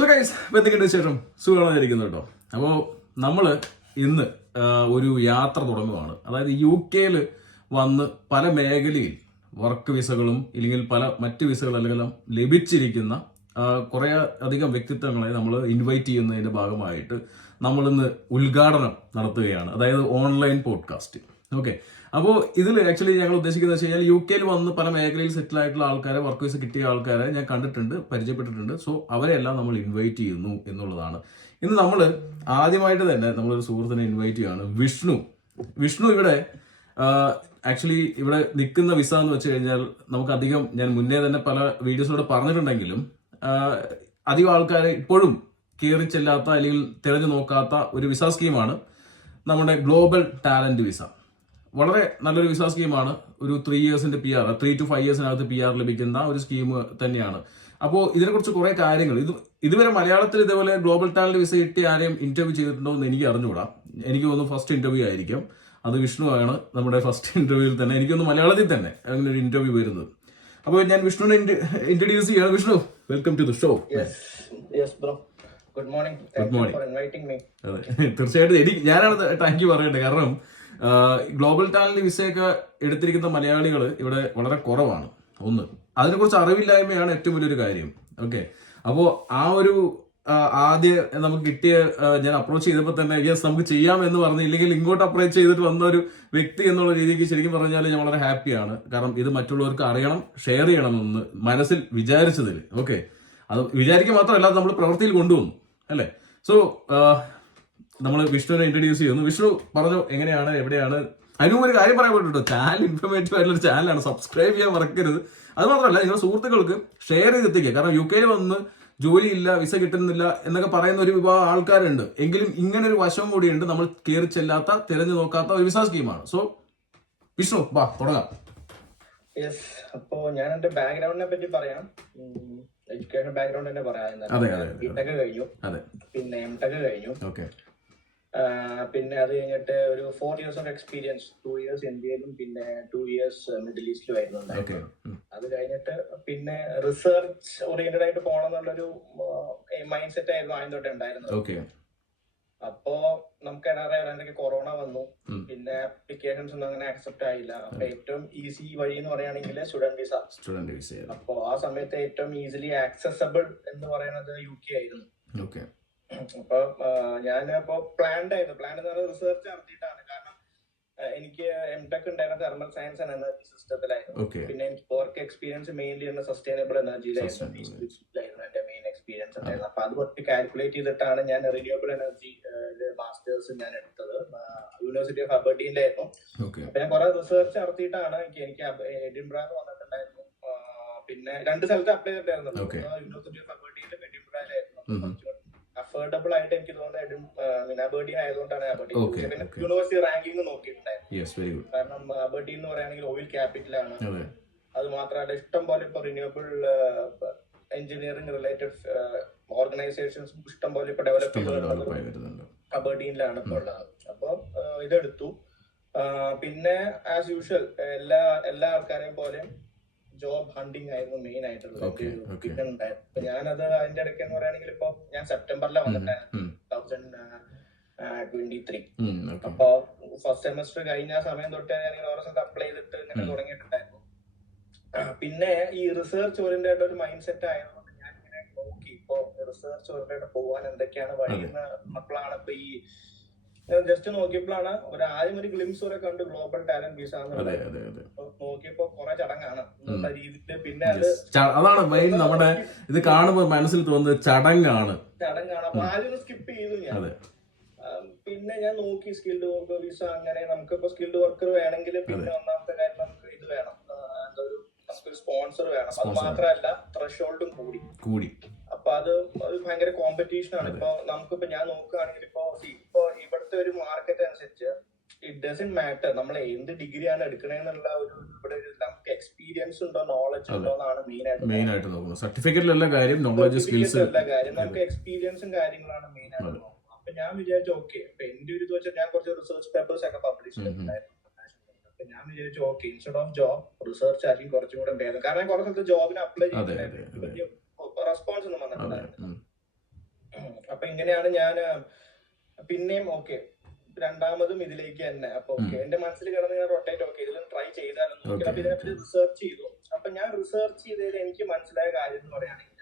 So guys, എന്തൊക്കെയുണ്ട് വിശേഷം? സുഖമായിരിക്കുന്നു കേട്ടോ. അപ്പോൾ നമ്മൾ ഇന്ന് ഒരു യാത്ര തുടങ്ങുകയാണ്. അതായത് UK വന്ന് പല മേഖലയിൽ വർക്ക് വിസകളും ഇല്ലെങ്കിൽ പല മറ്റ് വിസകളെല്ലാം ലഭിച്ചിരിക്കുന്ന കുറേ അധികം വ്യക്തിത്വങ്ങളെ നമ്മൾ ഇൻവൈറ്റ് ചെയ്യുന്നതിന്റെ ഭാഗമായിട്ട് നമ്മളിന്ന് ഉദ്ഘാടനം നടത്തുകയാണ്. അതായത് ഓൺലൈൻ പോഡ്കാസ്റ്റ്. ഓക്കെ, അപ്പോൾ ഇതിൽ ആക്ച്വലി ഞങ്ങൾ ഉദ്ദേശിക്കുന്നത് വെച്ച് കഴിഞ്ഞാൽ UK വന്ന് പല മേഖലയിൽ സെറ്റിൽ ആയിട്ടുള്ള ആൾക്കാരെ, വർക്ക് വിസ കിട്ടിയ ആൾക്കാരെ ഞാൻ കണ്ടിട്ടുണ്ട്, പരിചയപ്പെട്ടിട്ടുണ്ട്. സോ അവരെല്ലാം നമ്മൾ ഇൻവൈറ്റ് ചെയ്യുന്നു എന്നുള്ളതാണ്. ഇന്ന് നമ്മൾ ആദ്യമായിട്ട് തന്നെ നമ്മളൊരു സുഹൃത്തിനെ ഇൻവൈറ്റ് ചെയ്യുകയാണ്, വിഷ്ണു. ഇവിടെ ആക്ച്വലി ഇവിടെ നിൽക്കുന്ന വിസ എന്ന് വെച്ച് കഴിഞ്ഞാൽ നമുക്കധികം, ഞാൻ മുന്നേ തന്നെ പല വീഡിയോസിലൂടെ പറഞ്ഞിട്ടുണ്ടെങ്കിലും അധികം ആൾക്കാരെ ഇപ്പോഴും കയറി ചെല്ലാത്ത അല്ലെങ്കിൽ തിരഞ്ഞു നോക്കാത്ത ഒരു വിസ സ്കീമാണ് നമ്മുടെ ഗ്ലോബൽ ടാലന്റ് വിസ. വളരെ നല്ലൊരു വിസ സ്കീമാണ്. ഒരു 3 ഇയേഴ്സിന്റെ PR, 3 to 5 ഇയേഴ്സിനകത്ത് PR ലഭിക്കുന്ന ഒരു സ്കീം തന്നെയാണ്. അപ്പോൾ ഇതിനെക്കുറിച്ച് കുറെ കാര്യങ്ങൾ ഇതുവരെ മലയാളത്തിൽ ഇതേപോലെ ഗ്ലോബൽ ടാലന്റ് വിസ കിട്ടി ആരെയും ഇന്റർവ്യൂ ചെയ്തിട്ടുണ്ടോ എന്ന് എനിക്ക് അറിഞ്ഞുകൂടാ. എനിക്ക് തോന്നുന്നു ഫസ്റ്റ് ഇന്റർവ്യൂ ആയിരിക്കും. അത് വിഷ്ണു ആണ് നമ്മുടെ ഫസ്റ്റ് ഇന്റർവ്യൂവിൽ തന്നെ, എനിക്കൊന്ന് മലയാളത്തിൽ തന്നെ അങ്ങനെ ഒരു ഇന്റർവ്യൂ വരുന്നത്. അപ്പോൾ ഞാൻ വിഷ്ണുവിനെ ഇൻട്രൊഡ്യൂസ് ചെയ്യാണ്. Vishnu, welcome to the show. Good morning. തീർച്ചയായിട്ടും ഞാനാണ് താങ്ക് യു പറയട്ടെ. കാരണം ഗ്ലോബൽ ടാലന്റ് വിസയൊക്കെ എടുത്തിരിക്കുന്ന മലയാളികൾ ഇവിടെ വളരെ കുറവാണ്. അതിനെക്കുറിച്ച് അറിവില്ലായ്മയാണ് ഏറ്റവും വലിയൊരു കാര്യം. ഓക്കെ, അപ്പോൾ ആ ഒരു ആദ്യം നമുക്ക് കിട്ടിയ, ഞാൻ അപ്രോച്ച് ചെയ്തപ്പോൾ തന്നെ യെസ് നമുക്ക് ചെയ്യാം എന്ന് പറഞ്ഞു, ഇല്ലെങ്കിൽ ഇങ്ങോട്ട് അപ്രോച്ച് ചെയ്തിട്ട് വന്ന ഒരു വ്യക്തി എന്നുള്ള രീതിക്ക് ശരിക്കും പറഞ്ഞാൽ ഞാൻ വളരെ ഹാപ്പിയാണ്. കാരണം ഇത് മറ്റുള്ളവർക്ക് അറിയണം, ഷെയർ ചെയ്യണമെന്ന് മനസ്സിൽ വിചാരിച്ചതിൽ. ഓക്കെ, അത് വിചാരിക്കുക മാത്രമല്ല, നമ്മൾ പ്രവൃത്തിയിൽ കൊണ്ടുവന്നു അല്ലേ. സോ നമ്മൾ വിഷ്ണുവിനെ ഇൻട്രൊഡ്യൂസ് ചെയ്യുന്നു. വിഷ്ണു പറഞ്ഞു എങ്ങനെയാണ്, എവിടെയാണ്. അതിനും ഒരു കാര്യം പറയാൻ പറ്റും, ചാനൽ ഇൻഫർമേറ്റീവ് ആയിട്ടുള്ള ചാനലാണ്, സബ്സ്ക്രൈബ് ചെയ്യാൻ മറക്കരുത്. അത് മാത്രമല്ല, നിങ്ങളുടെ സുഹൃത്തുക്കൾക്ക് ഷെയർ ചെയ്തെത്തിക്കുക. കാരണം UK വന്ന് ജോലിയില്ല, വിസ കിട്ടുന്നില്ല എന്നൊക്കെ പറയുന്ന ഒരു വിഭാഗം ആൾക്കാരുണ്ട്. എങ്കിലും ഇങ്ങനെ ഒരു വശം കൂടിയുണ്ട്, നമ്മൾ കയറി ചെല്ലാത്ത, തിരഞ്ഞു നോക്കാത്ത ഒരു വിസ സ്കീമാണ്. സോ വിഷ്ണു, വാ തുടങ്ങാം. അപ്പോ ഞാൻ എന്റെ ബാക്ക്ഗ്രൗണ്ടിനെ പറ്റി പറയാം. എഡ്യൂക്കേഷൻ ബാക്ക്ഗ്രൗണ്ട് തന്നെ പറയാം. ബിടെക് കഴിഞ്ഞു, പിന്നെ MTech കഴിഞ്ഞു. പിന്നെ അത് കഴിഞ്ഞിട്ട് ഒരു 4 years ഓഫ് എക്സ്പീരിയൻസ്, 2 years ഇന്ത്യയിലും പിന്നെ 2 years മിഡിൽ ഈസ്റ്റിലും ആയിരുന്നു. അത് കഴിഞ്ഞിട്ട് പിന്നെ റിസർച്ച് ഓറിയന്റഡ് ആയിട്ട് പോകണം എന്നുള്ളൊരു മൈൻഡ് സെറ്റ് ആയിരുന്നു ആദ്യം തൊട്ടേ ഉണ്ടായിരുന്നത്. അപ്പോ നമുക്ക് എന്തൊക്കെ കൊറോണ വന്നു, പിന്നെ ആപ്ലിക്കേഷൻസ് ഒന്നും അങ്ങനെ അക്സെപ്റ്റ് ആയില്ല. അപ്പൊ ഏറ്റവും ഈസി വഴി എന്ന് പറയുകയാണെങ്കിൽ സ്റ്റുഡന്റ് വിസ. അപ്പൊ ആ സമയത്ത് ഏറ്റവും ഈസിലി ആക്സസബിൾ എന്ന് പറയുന്നത് UK ആയിരുന്നു. അപ്പൊ ഞാനിപ്പോ പ്ലാൻ എന്ന് പറഞ്ഞാൽ റിസർച്ച് നടത്തിയിട്ടാണ്. കാരണം എനിക്ക് MTech ഉണ്ടായിരുന്ന തെർമൽ സയൻസ് ആൻഡ് എനർജി സിസ്റ്റത്തിലായിരുന്നു. പിന്നെ എനിക്ക് വർക്ക് എക്സ്പീരിയൻസ് മെയിൻലി സസ്റ്റൈനബിൾ എനർജിയിലായിരുന്നു എന്റെ മെയിൻ എക്സ്പീരിയൻസ് ഉണ്ടായിരുന്നത്. അപ്പൊ അത് കുറച്ച് കാൽക്കുലേറ്റ് ചെയ്തിട്ടാണ് ഞാൻ റിന്യൂവബിൾ എനർജി മാസ്റ്റേഴ്സ് ഞാൻ എടുത്തത്. യൂണിവേഴ്സിറ്റി ഓഫ് അബർഡീനിലായിരുന്നു. അപ്പൊ ഞാൻ കുറെ റിസർച്ച് നടത്തിയിട്ടാണ് എനിക്ക് എഡിൻബ്രാന്ന് വന്നിട്ടുണ്ടായിരുന്നു. പിന്നെ 2 സ്ഥലത്ത് അപ്ലൈ ചെയ്തിട്ടായിരുന്നു. യൂണിവേഴ്സിറ്റി ഓഫ് അബർഡീനിലും എഡിൻബ്രായിലായിരുന്നു. അഫോർഡബിൾ ആയിട്ട് എനിക്ക് തോന്നുന്നത് അബർഡീൻ ആയതുകൊണ്ടാണ് യൂണിവേഴ്സിറ്റി റാങ്കിങ് നോക്കിയിട്ടുണ്ടായിരുന്നു. കാരണം അബർഡീൻ എന്ന് പറയുകയാണെങ്കിൽ ഓയിൽ ക്യാപിറ്റലാണ്. അത് മാത്രമല്ല ഇഷ്ടം പോലെ ഇപ്പൊ റിന്യൂവബിൾ എഞ്ചിനീയറിംഗ് റിലേറ്റഡ് ഓർഗനൈസേഷൻസ് ഇഷ്ടം പോലെ ഇപ്പൊ ഡെവലപ്പ് ചെയ്തിട്ടുള്ളത് അബർഡീനിലാണ് ഇപ്പൊ ഉള്ളത്. അപ്പൊ ഇതെടുത്തു. പിന്നെ ആസ് യൂഷ്വൽ എല്ലാ ആൾക്കാരെയും പോലെ ജോബ് ഹണ്ടിങ് ആയിരുന്നു മെയിൻ ആയിട്ടുള്ളത്. അപ്പൊ ഞാനത് അതിന്റെ ഇടയ്ക്ക് എന്ന് പറയുകയാണെങ്കിൽ ഇപ്പൊ ഞാൻ സെപ്റ്റംബറിലാണ് വന്നിട്ടായിരുന്നു 2023. അപ്പൊ ഫസ്റ്റ് സെമസ്റ്റർ കഴിഞ്ഞ സമയം തൊട്ട് ഞാൻ ഓരോ സ്ഥലത്ത് അപ്ലൈ ചെയ്തിട്ട് ഇങ്ങനെ തുടങ്ങിയിട്ടുണ്ടായിരുന്നു. പിന്നെ ഈ റിസർച്ച് ഓറിയന്റഡ് ഒരു മൈൻഡ് സെറ്റ് ആയതുകൊണ്ട് ഞാൻ ഇങ്ങനെ നോക്കി ഇപ്പൊ റിസർച്ച് ഓറിയന്റഡ് പോകാൻ എന്തൊക്കെയാണ് വഴിയുന്ന മക്കളാണ്. ഇപ്പൊ ഈ ജസ്റ്റ് നോക്കിയപ്പോഴാണ് ആദ്യം ഒരു ഗ്ലിംസ് വരെ കണ്ട് ഗ്ലോബൽ ടാലന്റ് വിസ നോക്കിയപ്പോ കുറെ ചടങ്ങാണ് എന്നുള്ള രീതിയിൽ. പിന്നെ അതാണ് മെയിൻ, നമ്മുടെ ഇത് കാണുമ്പോൾ മനസ്സിൽ തോന്നുന്നത് ചടങ്ങാണ്. അപ്പൊ ആദ്യം സ്കിപ്പ് ചെയ്തു ഞാൻ. പിന്നെ ഞാൻ നോക്കി സ്കിൽഡ് വർക്ക് വിസ. അങ്ങനെ നമുക്കിപ്പോ സ്കിൽഡ് വർക്കർ വേണമെങ്കിൽ പിന്നെ ഒന്നാമത്തെ കാര്യം നമുക്ക് ഇത് വേണം, നമുക്കൊരു സ്പോൺസർ വേണം. അത് മാത്രമല്ല ത്രഷോൾഡും കൂടി. അപ്പൊ അത് ഭയങ്കര കോമ്പറ്റീഷൻ ആണ്. ഇപ്പൊ നമുക്കിപ്പോ ഞാൻ നോക്കുകയാണെങ്കിൽ ഇപ്പൊ ഇവിടുത്തെ ഒരു മാർക്കറ്റ് അനുസരിച്ച് ഇറ്റ് ഡസന്റ് മാറ്റർ നമ്മൾ എന്ത് ഡിഗ്രിയാണ് എടുക്കണേന്നുള്ള ഇവിടെ നമുക്ക് എക്സ്പീരിയൻസ് ഉണ്ടോ, നോളജ് ഉണ്ടോ എന്നാണ് മെയിൻ ആയിട്ട് നോക്കുന്നത്. സർട്ടിഫിക്കറ്റിലല്ല കാര്യം, നോളജ് സ്കിൽസ് അല്ല കാര്യം, നമുക്ക് എക്സ്പീരിയൻസും കാര്യങ്ങളാണ് മെയിൻ ആയിട്ട് നോക്കുന്നത്. അപ്പൊ ഞാൻ വിചാരിച്ചു ഓക്കെ, അപ്പൊ എന്റെ ഒരു ഇത് വെച്ചാൽ ഞാൻ കുറച്ച് റിസർച്ച് പേപ്പേഴ്സ് ഒക്കെ പബ്ലിഷ് ചെയ്തിട്ടുണ്ടായിരുന്നു. അപ്പൊ ഞാൻ വിചാരിച്ചു okay, instead of job research ആയിരിക്കും കുറച്ചും കൂടെ ഭേദം. കാരണം കുറെ സ്ഥലത്ത് ജോബിന് അപ്ലൈ ചെയ്തിട്ടുണ്ടായിരുന്നു, റെസ്പോൺസ് ഒന്നും വന്നിട്ടുണ്ടായിരുന്നു. അങ്ങനെയാണ് ഞാൻ പിന്നെയും ഓക്കെ രണ്ടാമതും ഇതിലേക്ക് തന്നെ. അപ്പൊ ഓക്കെ എന്റെ മനസ്സിൽ കിടന്ന് ഞാൻ റൊട്ടേറ്റ് ഓക്കെ ഇതിലും ട്രൈ ചെയ്താലും ഇതിനെപ്പറ്റി റിസർച്ച് ചെയ്തു. അപ്പൊ ഞാൻ റിസർച്ച് ചെയ്തതിൽ എനിക്ക് മനസ്സിലായ കാര്യം എന്ന് പറയുകയാണെങ്കിൽ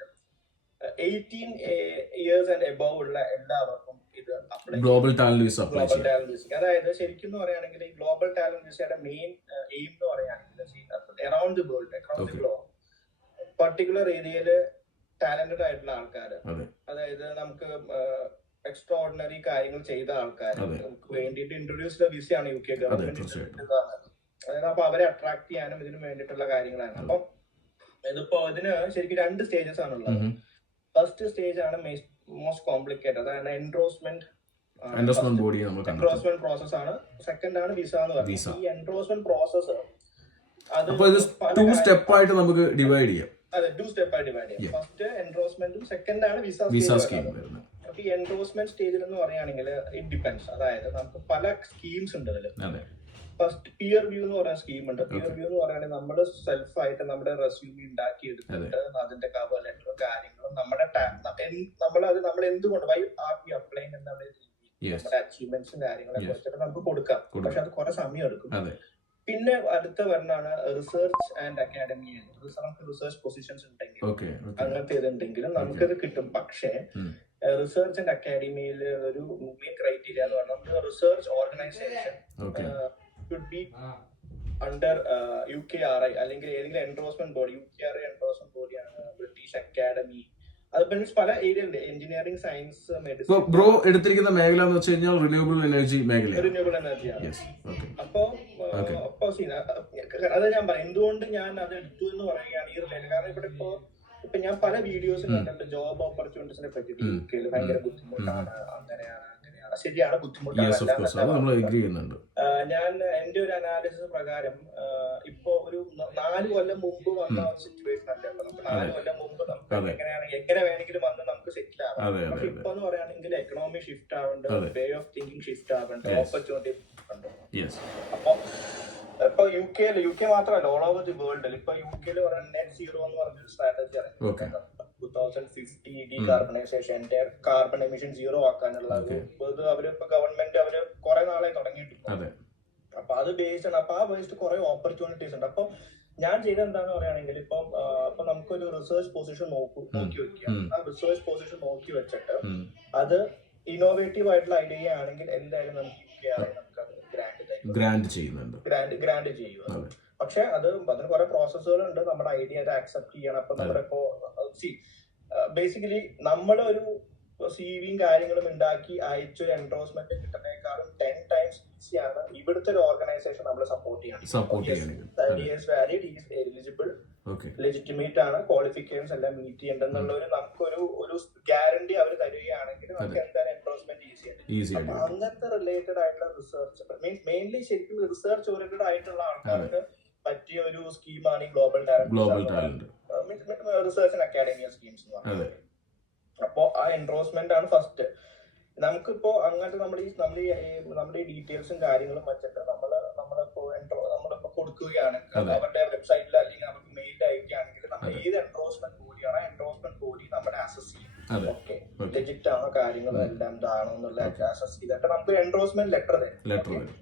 18 years and above ഉള്ള എല്ലാവർക്കും ഇത് അപ്ലൈ ഗ്ലോബൽ ടാലന്റ് വിസ അതായത് ശരിക്കും പറയുകയാണെങ്കിൽ ഈ ഗ്ലോബൽ ടാലന്റ് വിസയുടെ മെയിൻ എയിം എന്ന് പറയുകയാണെങ്കിൽ around the world across the globe particular ഏരിയയില് ടാലന്റഡ് ആയിട്ടുള്ള ആൾക്കാർ, അതായത് നമുക്ക് എക്സ്ട്രാ ഓർഡിനറി കാര്യങ്ങൾ ചെയ്ത ആൾക്കാർ നമുക്ക് വേണ്ടിയിട്ട് ഇൻട്രൊഡ്യൂസ് ചെയ്ത വിസയാണ് യു കെ ഗവൺമെന്റ്. അതായത് അപ്പൊ അവരെ അട്രാക്ട് ചെയ്യാനും ഇതിനും വേണ്ടിയിട്ടുള്ള കാര്യങ്ങളാണ്. അപ്പം ഇതിപ്പോ ഇതിന് ശരിക്കും 2 സ്റ്റേജസ് ആണുള്ളത്. ഫസ്റ്റ് സ്റ്റേജ് ആണ് മോസ്റ്റ് കോംപ്ലിക്കേറ്റഡ്, അതായത് എൻറോൾമെന്റ് പ്രോസസ് ആണ്. സെക്കൻഡ് ആണ് വിസ എന്ന് പറയുന്നത്. ഈ എൻറോൾമെന്റ് പ്രോസസ് അത് 2 സ്റ്റെപ്പ് ആയിട്ട് നമുക്ക് ഡിവൈഡ് ചെയ്യാം. അതെ, 2 സ്റ്റെപ്പ് ആയിട്ട് ഡിവൈഡ് ചെയ്യാം. ഫസ്റ്റ് എൻറോൾമെന്റും സെക്കൻഡ് ആണ് വിസ സ്കീം. അപ്പൊ ഈ എൻറോൾമെന്റ് സ്റ്റേജിൽ എന്ന് പറയുകയാണെങ്കിൽ ഇറ്റ് ഡിപെൻഡ്സ്. അതായത് നമുക്ക് പല സ്കീംസ് ഉണ്ട് ഇതിൽ. ഫസ്റ്റ് പിയർ വ്യൂ എന്ന് പറയുന്ന സ്കീം ഉണ്ട്. പിയർ വ്യൂ എന്ന് പറയുകയാണെങ്കിൽ നമ്മൾ സെൽഫായിട്ട് നമ്മുടെ റെസ്യൂമി ഉണ്ടാക്കി എടുത്തിട്ട് അതിന്റെ കവർ ലെറ്ററും കാര്യങ്ങളും നമ്മുടെ നമ്മൾ എന്തുകൊണ്ട് വൈ ആർ വി അപ്ലൈങ് എന്നുള്ള നമ്മുടെ അച്ചീവ്മെന്റ്സും കാര്യങ്ങളൊക്കെ വെച്ചിട്ട് നമുക്ക് കൊടുക്കാം. പക്ഷെ അത് കുറെ സമയം എടുക്കും. പിന്നെ അടുത്ത വരണാണ് റിസർച്ച് ആൻഡ് അക്കാഡമി. നമുക്ക് റിസർച്ച് പൊസിഷൻസ് ഉണ്ടെങ്കിൽ അങ്ങനത്തെ ഇതുണ്ടെങ്കിലും നമുക്കത് കിട്ടും. പക്ഷേ റിസർച്ച് ആൻഡ് അക്കാഡമിയിൽ ഒരു മെയിൻ ക്രൈറ്റീരിയ എന്ന് പറഞ്ഞാൽ നമുക്ക് research organisation should be under UKRI അല്ലെങ്കിൽ ഏതെങ്കിലും എൻറോൾമെന്റ് ബോഡി. UKRI എൻറോൾമെന്റ് ബോഡിയാണ്. ബ്രിട്ടീഷ് അക്കാഡമി, അത് പിന്നെ പല ഏരിയ ഉണ്ട്. Engineering, science, medicine. ബ്രോ എടുത്തിരിക്കുന്ന മേഖല എന്ന് വെച്ച് കഴിഞ്ഞാൽ റിന്യൂവബിൾ എനർജി മേഖല. റിന്യൂവബിൾ എനർജിയാണ്. അപ്പൊ അത് ഞാൻ പറയാം എന്തുകൊണ്ട് ഞാൻ അത് എടുത്തു എന്ന് പറയുകയാണ് ഈ റിലേറ്റഡ്. കാരണം ഇവിടെ ഇപ്പൊ ഞാൻ പല വീഡിയോസും കണ്ടിട്ടുണ്ട് ജോബ് ഓപ്പർച്യൂണിറ്റീസിനെ പറ്റിയിട്ട്. യുകെയിൽ ഭയങ്കര ബുദ്ധിമുട്ടാണ്, അങ്ങനെയാണ് ശരിയാണ്, ബുദ്ധിമുട്ടാണ്. ഞാൻ എന്റെ ഒരു അനാലിസിസ് പ്രകാരം ഇപ്പൊ ഒരു 4 കൊല്ലം മുമ്പ് വന്ന സിറ്റുവേഷൻ അല്ല. നമുക്ക് 4 കൊല്ലം മുമ്പ് നമുക്ക് എങ്ങനെ വേണമെങ്കിലും വന്ന് നമുക്ക് സെറ്റിൽ ആവാം. പക്ഷെ ഇപ്പൊ എന്ന് പറയുകയാണെങ്കിൽ എക്കണോമി ഷിഫ്റ്റ് ആവേണ്ട, വേ ഓഫ് തിങ്കിങ് ഷിഫ്റ്റ് ആവേണ്ട, ഓപ്പർച്യൂണിറ്റി ഉണ്ട്. അപ്പൊ ഇപ്പൊ യു കെ മാത്രമല്ല ഓൾ ഓവർ ദി വേൾഡിൽ ഇപ്പൊ യുകെയിൽ പറയുന്നത് നെറ്റ് സീറോ എന്ന് പറഞ്ഞൊരു സ്ട്രാറ്റജി ആണ്. 2050 ഡീകാർബണൈസേഷൻ, കാർബൺ എമിഷൻ സീറോ ആക്കാനുള്ള അവരിപ്പോ ഗവൺമെന്റ് അവര് കുറെ നാളായി തുടങ്ങിയിട്ടുണ്ട്. അപ്പൊ അത് ബേസ്ഡ് ആണ്. അപ്പൊ ആ ബേസ്ഡ് കുറെ ഓപ്പർച്യൂണിറ്റീസ് ഉണ്ട്. അപ്പൊ ഞാൻ ചെയ്ത എന്താന്ന് പറയുകയാണെങ്കിൽ ഇപ്പൊ നമുക്കൊരു റിസർച്ച് പൊസിഷൻ നോക്കി വെക്കുക. ആ റിസർച്ച് പൊസിഷൻ നോക്കി വെച്ചിട്ട് അത് ഇന്നോവേറ്റീവ് ആയിട്ടുള്ള ഐഡിയ ആണെങ്കിൽ എന്തായാലും നമുക്ക് ഗ്രാൻഡ് ചെയ്യുക. പക്ഷെ അതിന് കുറെ പ്രോസസ്സുകൾ ഉണ്ട്. നമ്മുടെ ഐഡിയ ആക്സെപ്റ്റ് ചെയ്യണം. അപ്പൊ നമ്മളിപ്പോ ബേസിക്കലി നമ്മളൊരു സിവിയും കാര്യങ്ങളും ഉണ്ടാക്കി അയച്ചൊരു എൻറോൾമെന്റ് കിട്ടുന്നതിനേക്കാളും 10 times ഈസിയാണ് ഇവിടുത്തെ ഒരു ഓർഗനൈസേഷൻ നമ്മൾ സപ്പോർട്ട് എലിജിബിൾ, ലെജിറ്റിമേറ്റ് ആണ്, ക്വാളിഫിക്കേഷൻസ് എല്ലാം മീറ്റ് ചെയ്യേണ്ടെന്നുള്ള നമുക്കൊരു ഗ്യാരണ്ടി അവർ തരികയാണെങ്കിൽ നമുക്ക് എന്തായാലും എൻറോൾമെന്റ് ഈസിയാണ്. അങ്ങനത്തെ റിലേറ്റഡ് ആയിട്ടുള്ള റിസർച്ച് മെയിൻലി ശരിക്കും റിസർച്ച് ഓറിയന്റഡ് ആയിട്ടുള്ള ആൾക്കാർക്ക് പറ്റിയ ഒരു സ്കീമാണ് ഈ global talent research and academy schemes എന്ന് പറയുന്നത്. അപ്പോ ആ എൻറോൾമെന്റ് ആണ് ഫസ്റ്റ്. നമുക്കിപ്പോ അങ്ങനത്തെ നമ്മുടെ ഈ ഡീറ്റെയിൽസും കാര്യങ്ങളും വെച്ചിട്ട് നമ്മളിപ്പോ കൊടുക്കുകയാണ് അവരുടെ വെബ്സൈറ്റിൽ അല്ലെങ്കിൽ അവർക്ക് മെയിൽ അയക്കുകയാണെങ്കിൽ നമ്മൾ ഏത് എൻറോൾമെന്റ് ബോഡിയാണ് എൻറോൾമെന്റ് ബോഡി നമ്മുടെ അസസ് ചെയ്യും. ഓക്കെ ലെജിറ്റ് ആണോ കാര്യങ്ങളും എല്ലാം ഇതാണോ എന്നുള്ള അസസ് ചെയ്തിട്ട് നമുക്ക് എൻറോൾമെന്റ് ലെറ്റർ തരും.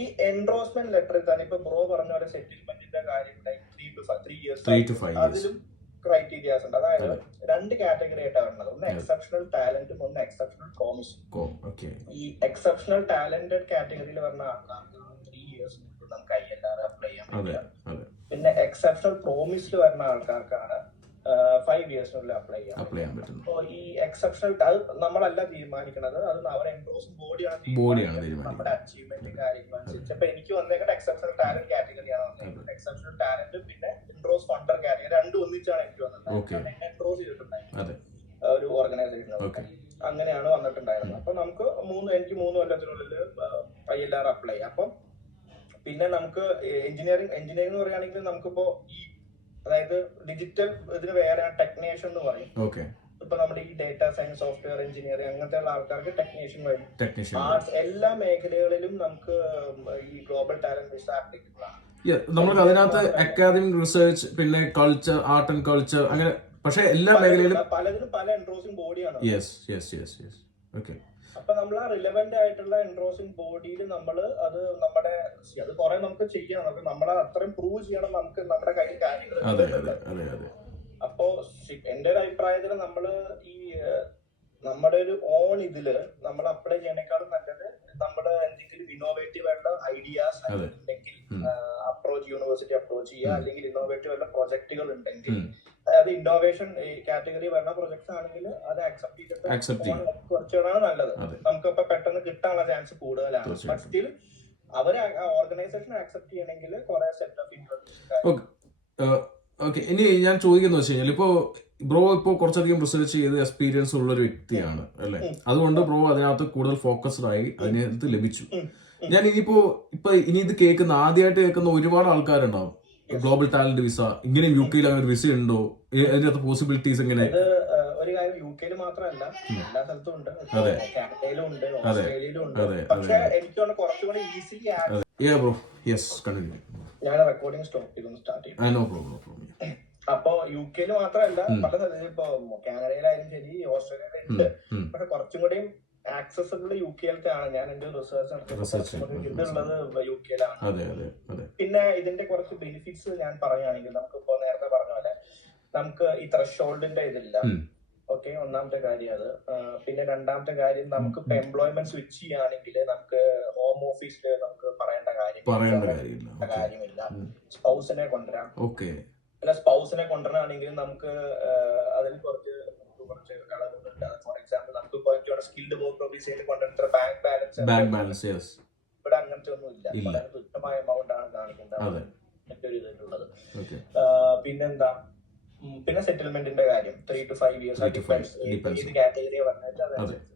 ഈ എൻറോൾമെന്റ് ലെറ്ററിൽ തന്നെ ഇപ്പൊ ബ്രോ പറഞ്ഞ പോലെ സെറ്റിൽമെന്റിന്റെ കാര്യം 3 years അതിലും ക്രൈറ്റീരിയാസ് ഉണ്ട്. അതായത് 2 കാറ്റഗറി ആയിട്ടാണ് വരുന്നത്. ഒന്ന് എക്സെപ്ഷണൽ ടാലന്റും ഒന്ന് എക്സെപ്ഷണൽ പ്രോമിസും. ഈ എക്സെപ്ഷണൽ ടാലന്റഡ് കാറ്റഗറിയിൽ വരുന്ന ആൾക്കാർക്ക് 3 years നമുക്ക് ILR അപ്ലൈ ചെയ്യാൻ പറ്റും. പിന്നെ എക്സെപ്ഷണൽ പ്രോമിസിൽ വരുന്ന ആൾക്കാർക്കാണ് 5 yearsനുള്ളിൽ അപ്ലൈ ചെയ്യാൻ പറ്റും. അപ്പൊ ഈ എക്സെപ്ഷണൽ അത് നമ്മളല്ല തീരുമാനിക്കുന്നത്, അത് അവരുടെ എൻറോൾമെന്റ് ബോഡിയാണ് നമ്മുടെ അച്ചീവ്മെന്റ് കാര്യങ്ങൾ അനുസരിച്ച്. അപ്പൊ എനിക്ക് വന്നേക്കുന്ന എക്സെപ്ഷണൽ ടാലന്റ് കാറ്റഗറിയാണ് വന്നത്. എക്സെപ്ഷണൽ ടാലന്റ് പിന്നെ എൻറോസ് ഫണ്ടർ കാറ്റഗറി രണ്ടും ഒന്നിച്ചാണ് എനിക്ക് വന്നിട്ടുണ്ടായിരുന്നത്. എൻറോസ് ചെയ്തിട്ടുണ്ടായിരുന്നു ഒരു ഓർഗനൈസേഷൻ. അങ്ങനെയാണ് വന്നിട്ടുണ്ടായിരുന്നത്. അപ്പൊ നമുക്ക് എനിക്ക് 3 കൊല്ലത്തിനുള്ളിൽ ILR അപ്ലൈ ചെയ്യാം. അപ്പം പിന്നെ നമുക്ക് എഞ്ചിനീയറിംഗ് എന്ന് പറയുകയാണെങ്കിൽ നമുക്കിപ്പോ ഈ അതായത് ഡിജിറ്റൽ ഇതിന് വേറെ ടെക്നീഷ്യൻ എന്ന് പറയും. ഇപ്പൊ നമ്മുടെ ഈ ഡേറ്റാ സയൻസ്, സോഫ്റ്റ്വെയർ എഞ്ചിനീയറിംഗ് അങ്ങനത്തെ ഉള്ള ആൾക്കാർക്ക് ടെക്നീഷ്യൻ വരും. ആർട്സ് എല്ലാ മേഖലകളിലും നമുക്ക് ഈ ഗ്ലോബൽ ടാലന്റ് വിസ ആപ്ലിക്കബിൾ ആണ്. നമുക്ക് അതിനകത്ത് അക്കാദമിക് റിസർച്ച്, പിന്നെ കൾച്ചർ, ആർട്ട് ആൻഡ് കൾച്ചർ, അങ്ങനെ പക്ഷെ എല്ലാ മേഖലയിലും പലതിനും പല എൻഡോസിംഗ് ബോഡിയാണ്. Yes yes yes yes okay. അപ്പൊ നമ്മൾ ആ റിലവന്റ് ആയിട്ടുള്ള എൻഡോസിംഗ് ബോഡിയിൽ നമ്മൾ അത് നമ്മുടെ അത് കുറെ നമുക്ക് ചെയ്യാം, നമുക്ക് നമ്മളെ അത്രയും പ്രൂവ് ചെയ്യണം, നമുക്ക് നമ്മുടെ കയ്യിൽ കാര്യങ്ങൾ. അതെ അതെ അതെ അതെ. അപ്പോ എന്റെ ഒരു അഭിപ്രായത്തില് നമ്മള് ഈ നമ്മുടെ ഒരു ഓൺ ഇതില് നമ്മൾ അപ്ലൈ ചെയ്യണേക്കാളും നല്ലത് നമ്മുടെ എന്തെങ്കിലും ഇന്നോവേറ്റീവ് ആയിട്ടുള്ള ഐഡിയാസ് ഉണ്ടെങ്കിൽ യൂണിവേഴ്സിറ്റി അപ്രോച്ച് ചെയ്യുക, അല്ലെങ്കിൽ ഇന്നോവേറ്റീവ് ആയിട്ടുള്ള പ്രൊജക്ടുകൾ ഉണ്ടെങ്കിൽ, അതായത് ഇന്നോവേഷൻ കാറ്റഗറി വരുന്ന പ്രൊജക്ട്സ് ആണെങ്കിൽ അത് അക്സെപ്റ്റ് ചെയ്തിട്ട് കുറച്ചുകൂടാണ് നല്ലത്. നമുക്കിപ്പോ പെട്ടെന്ന് കിട്ടാനുള്ള ചാൻസ് കൂടുതലാണ്. ബട്ട് സ്റ്റിൽ അവര് ഓർഗനൈസേഷൻ അക്സെപ്റ്റ് ചെയ്യണമെങ്കിൽ കുറെ സെറ്റ് ഓഫ് ഇൻട്രൊഡ്യൂഷൻ. ഓക്കെ, ഇനി ഞാൻ ചോദിക്കുന്നത് വെച്ച് കഴിഞ്ഞാൽ ഇപ്പോ ബ്രോ ഇപ്പോൾ കുറച്ചധികം റിസർച്ച് ചെയ്ത് എക്സ്പീരിയൻസ് ഉള്ള ഒരു വ്യക്തിയാണ് അല്ലെ, അതുകൊണ്ട് ബ്രോ അതിനകത്ത് കൂടുതൽ ഫോക്കസ്ഡ് ആയി അതിനകത്ത് ലഭിച്ചു. ഞാൻ ഇനി ഇത് കേൾക്കുന്ന ആദ്യമായിട്ട് കേൾക്കുന്ന ഒരുപാട് ആൾക്കാരുണ്ടാവും. ഗ്ലോബൽ ടാലന്റ് വിസ, ഇങ്ങനെ യു കെയിൽ അങ്ങനെ ഒരു വിസ ഉണ്ടോ, അതിനകത്ത് പോസിബിലിറ്റീസ് എങ്ങനെ? ഒരു കാര്യം യു കെയിൽ മാത്രമല്ല, എല്ലാ സ്ഥലത്തും ഉണ്ട്, കാനഡയിലും ഉണ്ട്, ഓസ്ട്രേലിയയിലും ഉണ്ട്. പക്ഷെ എനിക്ക് കുറച്ചുകൂടി ഈസിലി ബ്രോ യെസ് കണ്ടിന്യൂ. ഞാൻ റെക്കോർഡിംഗ് സ്റ്റോപ്പ് ചെയ്തൊന്ന് സ്റ്റാർട്ട് ചെയ്തു. അപ്പൊ യു കെയിൽ മാത്രമല്ല, പല സ്ഥലത്തും ഇപ്പൊ കാനഡയിലായാലും ശരി, ഓസ്ട്രേലിയയിലും ഉണ്ട്. പക്ഷെ കുറച്ചും കൂടി ആക്സസിബിൾ യു കെയിലത്തെയാണ്. ഞാൻ എന്റെ റിസർച്ച് ഇതുള്ളത് യു കെയിലാണ്. പിന്നെ ഇതിന്റെ കുറച്ച് ബെനിഫിറ്റ്സ് ഞാൻ പറയുകയാണെങ്കിൽ, നമുക്കിപ്പോ നേരത്തെ പറഞ്ഞ പോലെ നമുക്ക് ഈ ത്രഷോൾഡിന്റെ ഇതില്ല. ഓക്കെ, ഒന്നാമത്തെ കാര്യം അത്. പിന്നെ രണ്ടാമത്തെ കാര്യം, നമുക്ക് ഇപ്പൊ എംപ്ലോയ്മെന്റ് സ്വിച്ച് ചെയ്യുകയാണെങ്കിൽ നമുക്ക് ഹോം ഓഫീസിൽ നമുക്ക് പറയേണ്ട കാര്യമില്ല. സ്പൗസിനെ കൊണ്ടുവരാം. അല്ല, സ്പൗസിനെ കൊണ്ടുവരാണെങ്കിൽ നമുക്ക് അതിൽ കുറച്ച് കളവുകളുണ്ട്. ഫോർ എക്സാമ്പിൾ, നമുക്ക് ഇപ്പോൾ സ്കിൽഡ് വർക്ക് വിസയിൽ കൊണ്ടുവരുന്ന ബാങ്ക് ബാലൻസ് ഇവിടെ അങ്ങനത്തെ ഒന്നും ഇല്ല. വളരെ തുച്ഛമായ എമൗണ്ട് ആണ് കാണിക്കുന്നത്. മറ്റൊരു ഇതിലുള്ളത്. പിന്നെന്താ, പിന്നെ സെറ്റിൽമെന്റിന്റെ കാര്യം 3 to 5 years ഏത് കാറ്റഗറിയെ പറഞ്ഞാൽ അതനുസരിച്ച്.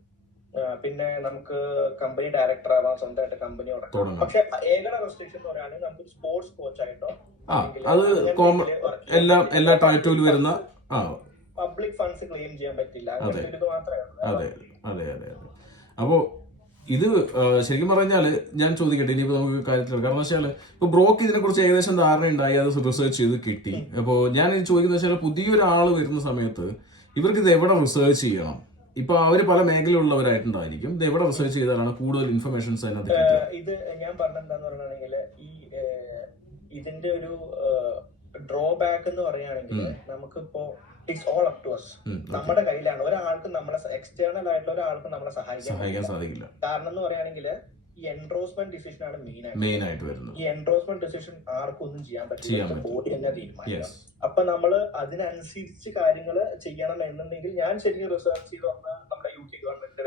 പിന്നെ നമുക്ക് കമ്പനി ഡയറക്ടർ ആവാം, സ്വന്തമായിട്ട് കമ്പനി തുടങ്ങാം. പക്ഷെ ഏകട റെസ്ട്രിക്ഷൻ എന്ന് പറയുകയാണെങ്കിൽ നമുക്ക് സ്പോർട്സ് കോച്ച് ആയിട്ടോ എല്ലാ ടൈറ്റിലും വരുന്ന പബ്ലിക് ഫണ്ട്സ് ക്ലെയിം ചെയ്യാൻ പറ്റില്ല. ഇത് മാത്രമേ ഉള്ളൂ. അപ്പോ ഇത് ശരിക്കും പറഞ്ഞാല് ഞാൻ ചോദിക്കട്ടെ, ഇനിയിപ്പോ നമുക്ക് കാര്യത്തിൽ, കാരണം വെച്ചാൽ ഇപ്പൊ ബ്രോക്ക് ഇതിനെ കുറിച്ച് ഏകദേശം ധാരണ ഉണ്ടായി, അത് റിസർച്ച് ചെയ്ത് കിട്ടി. അപ്പോ ഞാൻ ചോദിക്കുന്നത് വെച്ചാൽ, പുതിയൊരാള് വരുന്ന സമയത്ത് ഇവർക്ക് ഇത് എവിടെ റിസർച്ച് ചെയ്യണം? ഇപ്പൊ അവര് പല മേഖലയുള്ളവരായിട്ടുണ്ടായിരിക്കും. ഇത് എവിടെ റിസർച്ച് ചെയ്താലാണ് കൂടുതൽ ഇൻഫർമേഷൻസ് അതിനകത്ത് കിട്ടുക? ഇത് ഞാൻ പറഞ്ഞെന്താന്ന് പറയുകയാണെങ്കിൽ, ഈ ഇതിന്റെ ഒരു ഡ്രോബാക്ക് എന്ന് പറയുകയാണെങ്കിൽ, നമുക്കിപ്പോ it's all up to us. നമ്മുടെ കയ്യിലാണ്. ഒരാൾക്ക് നമ്മളെ എക്സ്റ്റേണൽ ആയിട്ടുള്ള ഒരാൾക്ക് നമ്മളെ സഹായിക്കാൻ സാധിക്കില്ല. കാരണം എന്ന് പറയുകയാണെങ്കിൽ ഈ എൻഡോഴ്സ്മെന്റ് ഡിസിഷൻ ആണ് മെയിൻ ആയിട്ട് വരുന്നത്. ഈ എൻഡോഴ്സ്മെന്റ് ഡിസിഷൻ ആർക്കും ഒന്നും ചെയ്യാൻ പറ്റില്ല, ബോഡി തന്നെ തീരുമാനിക്കണം. അപ്പൊ നമ്മള് അതിനനുസരിച്ച് കാര്യങ്ങൾ ചെയ്യണം എന്നുണ്ടെങ്കിൽ, ഞാൻ ശരിക്കും റിസർച്ച് ചെയ്ത് വന്ന നമ്മുടെ യു കെ ഗവൺമെന്റിന്റെ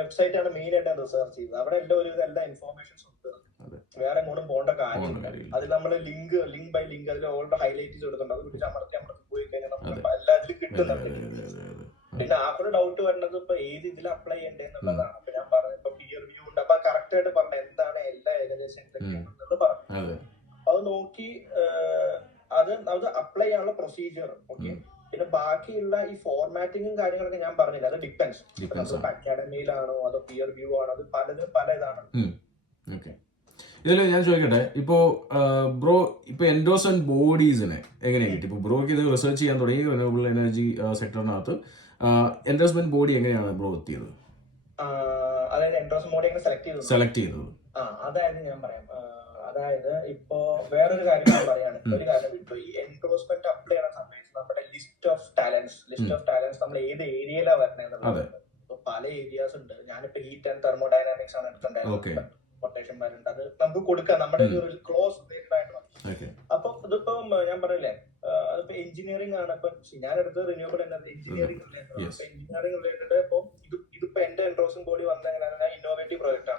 വെബ്സൈറ്റ് ആണ് മെയിൻ ആയിട്ട് റിസർച്ച് ചെയ്തത്. അവിടെ എല്ലാ ഇൻഫോർമേഷൻസ് ഉണ്ട്. വേറെ എങ്ങോട്ടും പോകേണ്ട കാര്യമില്ല. അതിൽ നമ്മൾ ലിങ്ക് ബൈ ലിങ്ക് അതിൽ ഓൾറെഡി ഹൈലൈറ്റ് ചെയ്തെടുക്കുന്നുണ്ട്. അത് പിടിച്ച് അമർത്തി പോയി കഴിഞ്ഞാൽ നമുക്ക് എല്ലാത്തിലും കിട്ടുന്നുണ്ട്. പിന്നെ ആർക്കൊരു ഡൗട്ട് വരുന്നത് ഇപ്പൊ ഏത് ഇതിൽ അപ്ലൈ ചെയ്യേണ്ടതെന്നുള്ളതാണ്. അപ്പൊ ഞാൻ പറഞ്ഞ ഇപ്പൊ പിയർ റിവ്യൂ ഉണ്ട്. അപ്പൊ കറക്റ്റ് ആയിട്ട് പറഞ്ഞ എന്താണ് എല്ലാ ഏകദേശം എന്തൊക്കെയാണെന്നുള്ളത് പറഞ്ഞു. അത് നോക്കി അത് അപ്ലൈ ചെയ്യാനുള്ള പ്രൊസീജിയർ. ഓക്കെ, പിന്നെ ബാക്കിയുള്ള ഈ ഫോർമാറ്റിങ്ങും കാര്യങ്ങളൊക്കെ ഞാൻ പറഞ്ഞില്ല, അത് ഡിപ്പെൻസ്. അക്കാഡമിയിലാണോ അതോ പിയർ റിവ്യൂ ആണോ, അത് പലതിനും പല ഇതാണ്. ഇതിൽ ഞാൻ ചോദിക്കട്ടെ, ഇപ്പോ ബ്രോ ഇപ്പൊ എൻഡോഴ്സ്മെന്റ് ബോഡീസിനെ എങ്ങനെയാണ് കിട്ടി? ഇപ്പൊ ബ്രോക്ക് ഇത് റിസർച്ച് ചെയ്യാൻ തുടങ്ങി റിന്യൂവബിൾ എനർജി സെക്ടറിനകത്ത് എൻഡോഴ്സ്മെന്റ് ബോഡി എങ്ങനെയാണ് ബ്രോ എത്തിയത്? അതായത് എൻഡോഴ്സ്മെന്റ് ബോഡി എങ്ങനെ സെലക്ട് ചെയ്തത്? അതായത് ഞാൻ പറയാം. അതായത് ഇപ്പോ വേറൊരു കാര്യം ഞാൻ പറയാണ്. ഒരു കാര്യം വിട്ടു. ഈ എൻഡോഴ്സ്മെന്റ് അപ്ലൈ ചെയ്യുന്ന സമയത്ത് നമ്മുടെ ലിസ്റ്റ് ഓഫ് ടാലൻസ് നമ്മൾ ഏത് ഏരിയയിലാണ് വരുന്നത്. പല ഏരിയാസ് ഉണ്ട്. ഞാനിപ്പോ ഹീറ്റ് ആൻഡ് തെർമോഡൈനാമിക്സ് ആണ് എടുത്തിട്ടുണ്ടായിരുന്നത്. കൊട്ടേഷൻ വരുന്നുണ്ട്, അത് നമുക്ക് കൊടുക്കാം. നമ്മുടെ ഒരു ക്ലോസ് ആയിട്ട്. അപ്പൊ ഇതിപ്പോ ഞാൻ പറയില്ലേ, അതിപ്പോ എഞ്ചിനീയറിംഗ് ആണ്. ഇപ്പൊ ഞാൻ എടുത്തത് renewable energy engineering related. Engineering related ഇപ്പൊ ഇതിപ്പോ എന്റെ എൻഡോഴ്സിംഗ് ബോഡി വന്ന എങ്ങനെയാണ്, ഇന്നോവേറ്റീവ് പ്രോജക്റ്റ്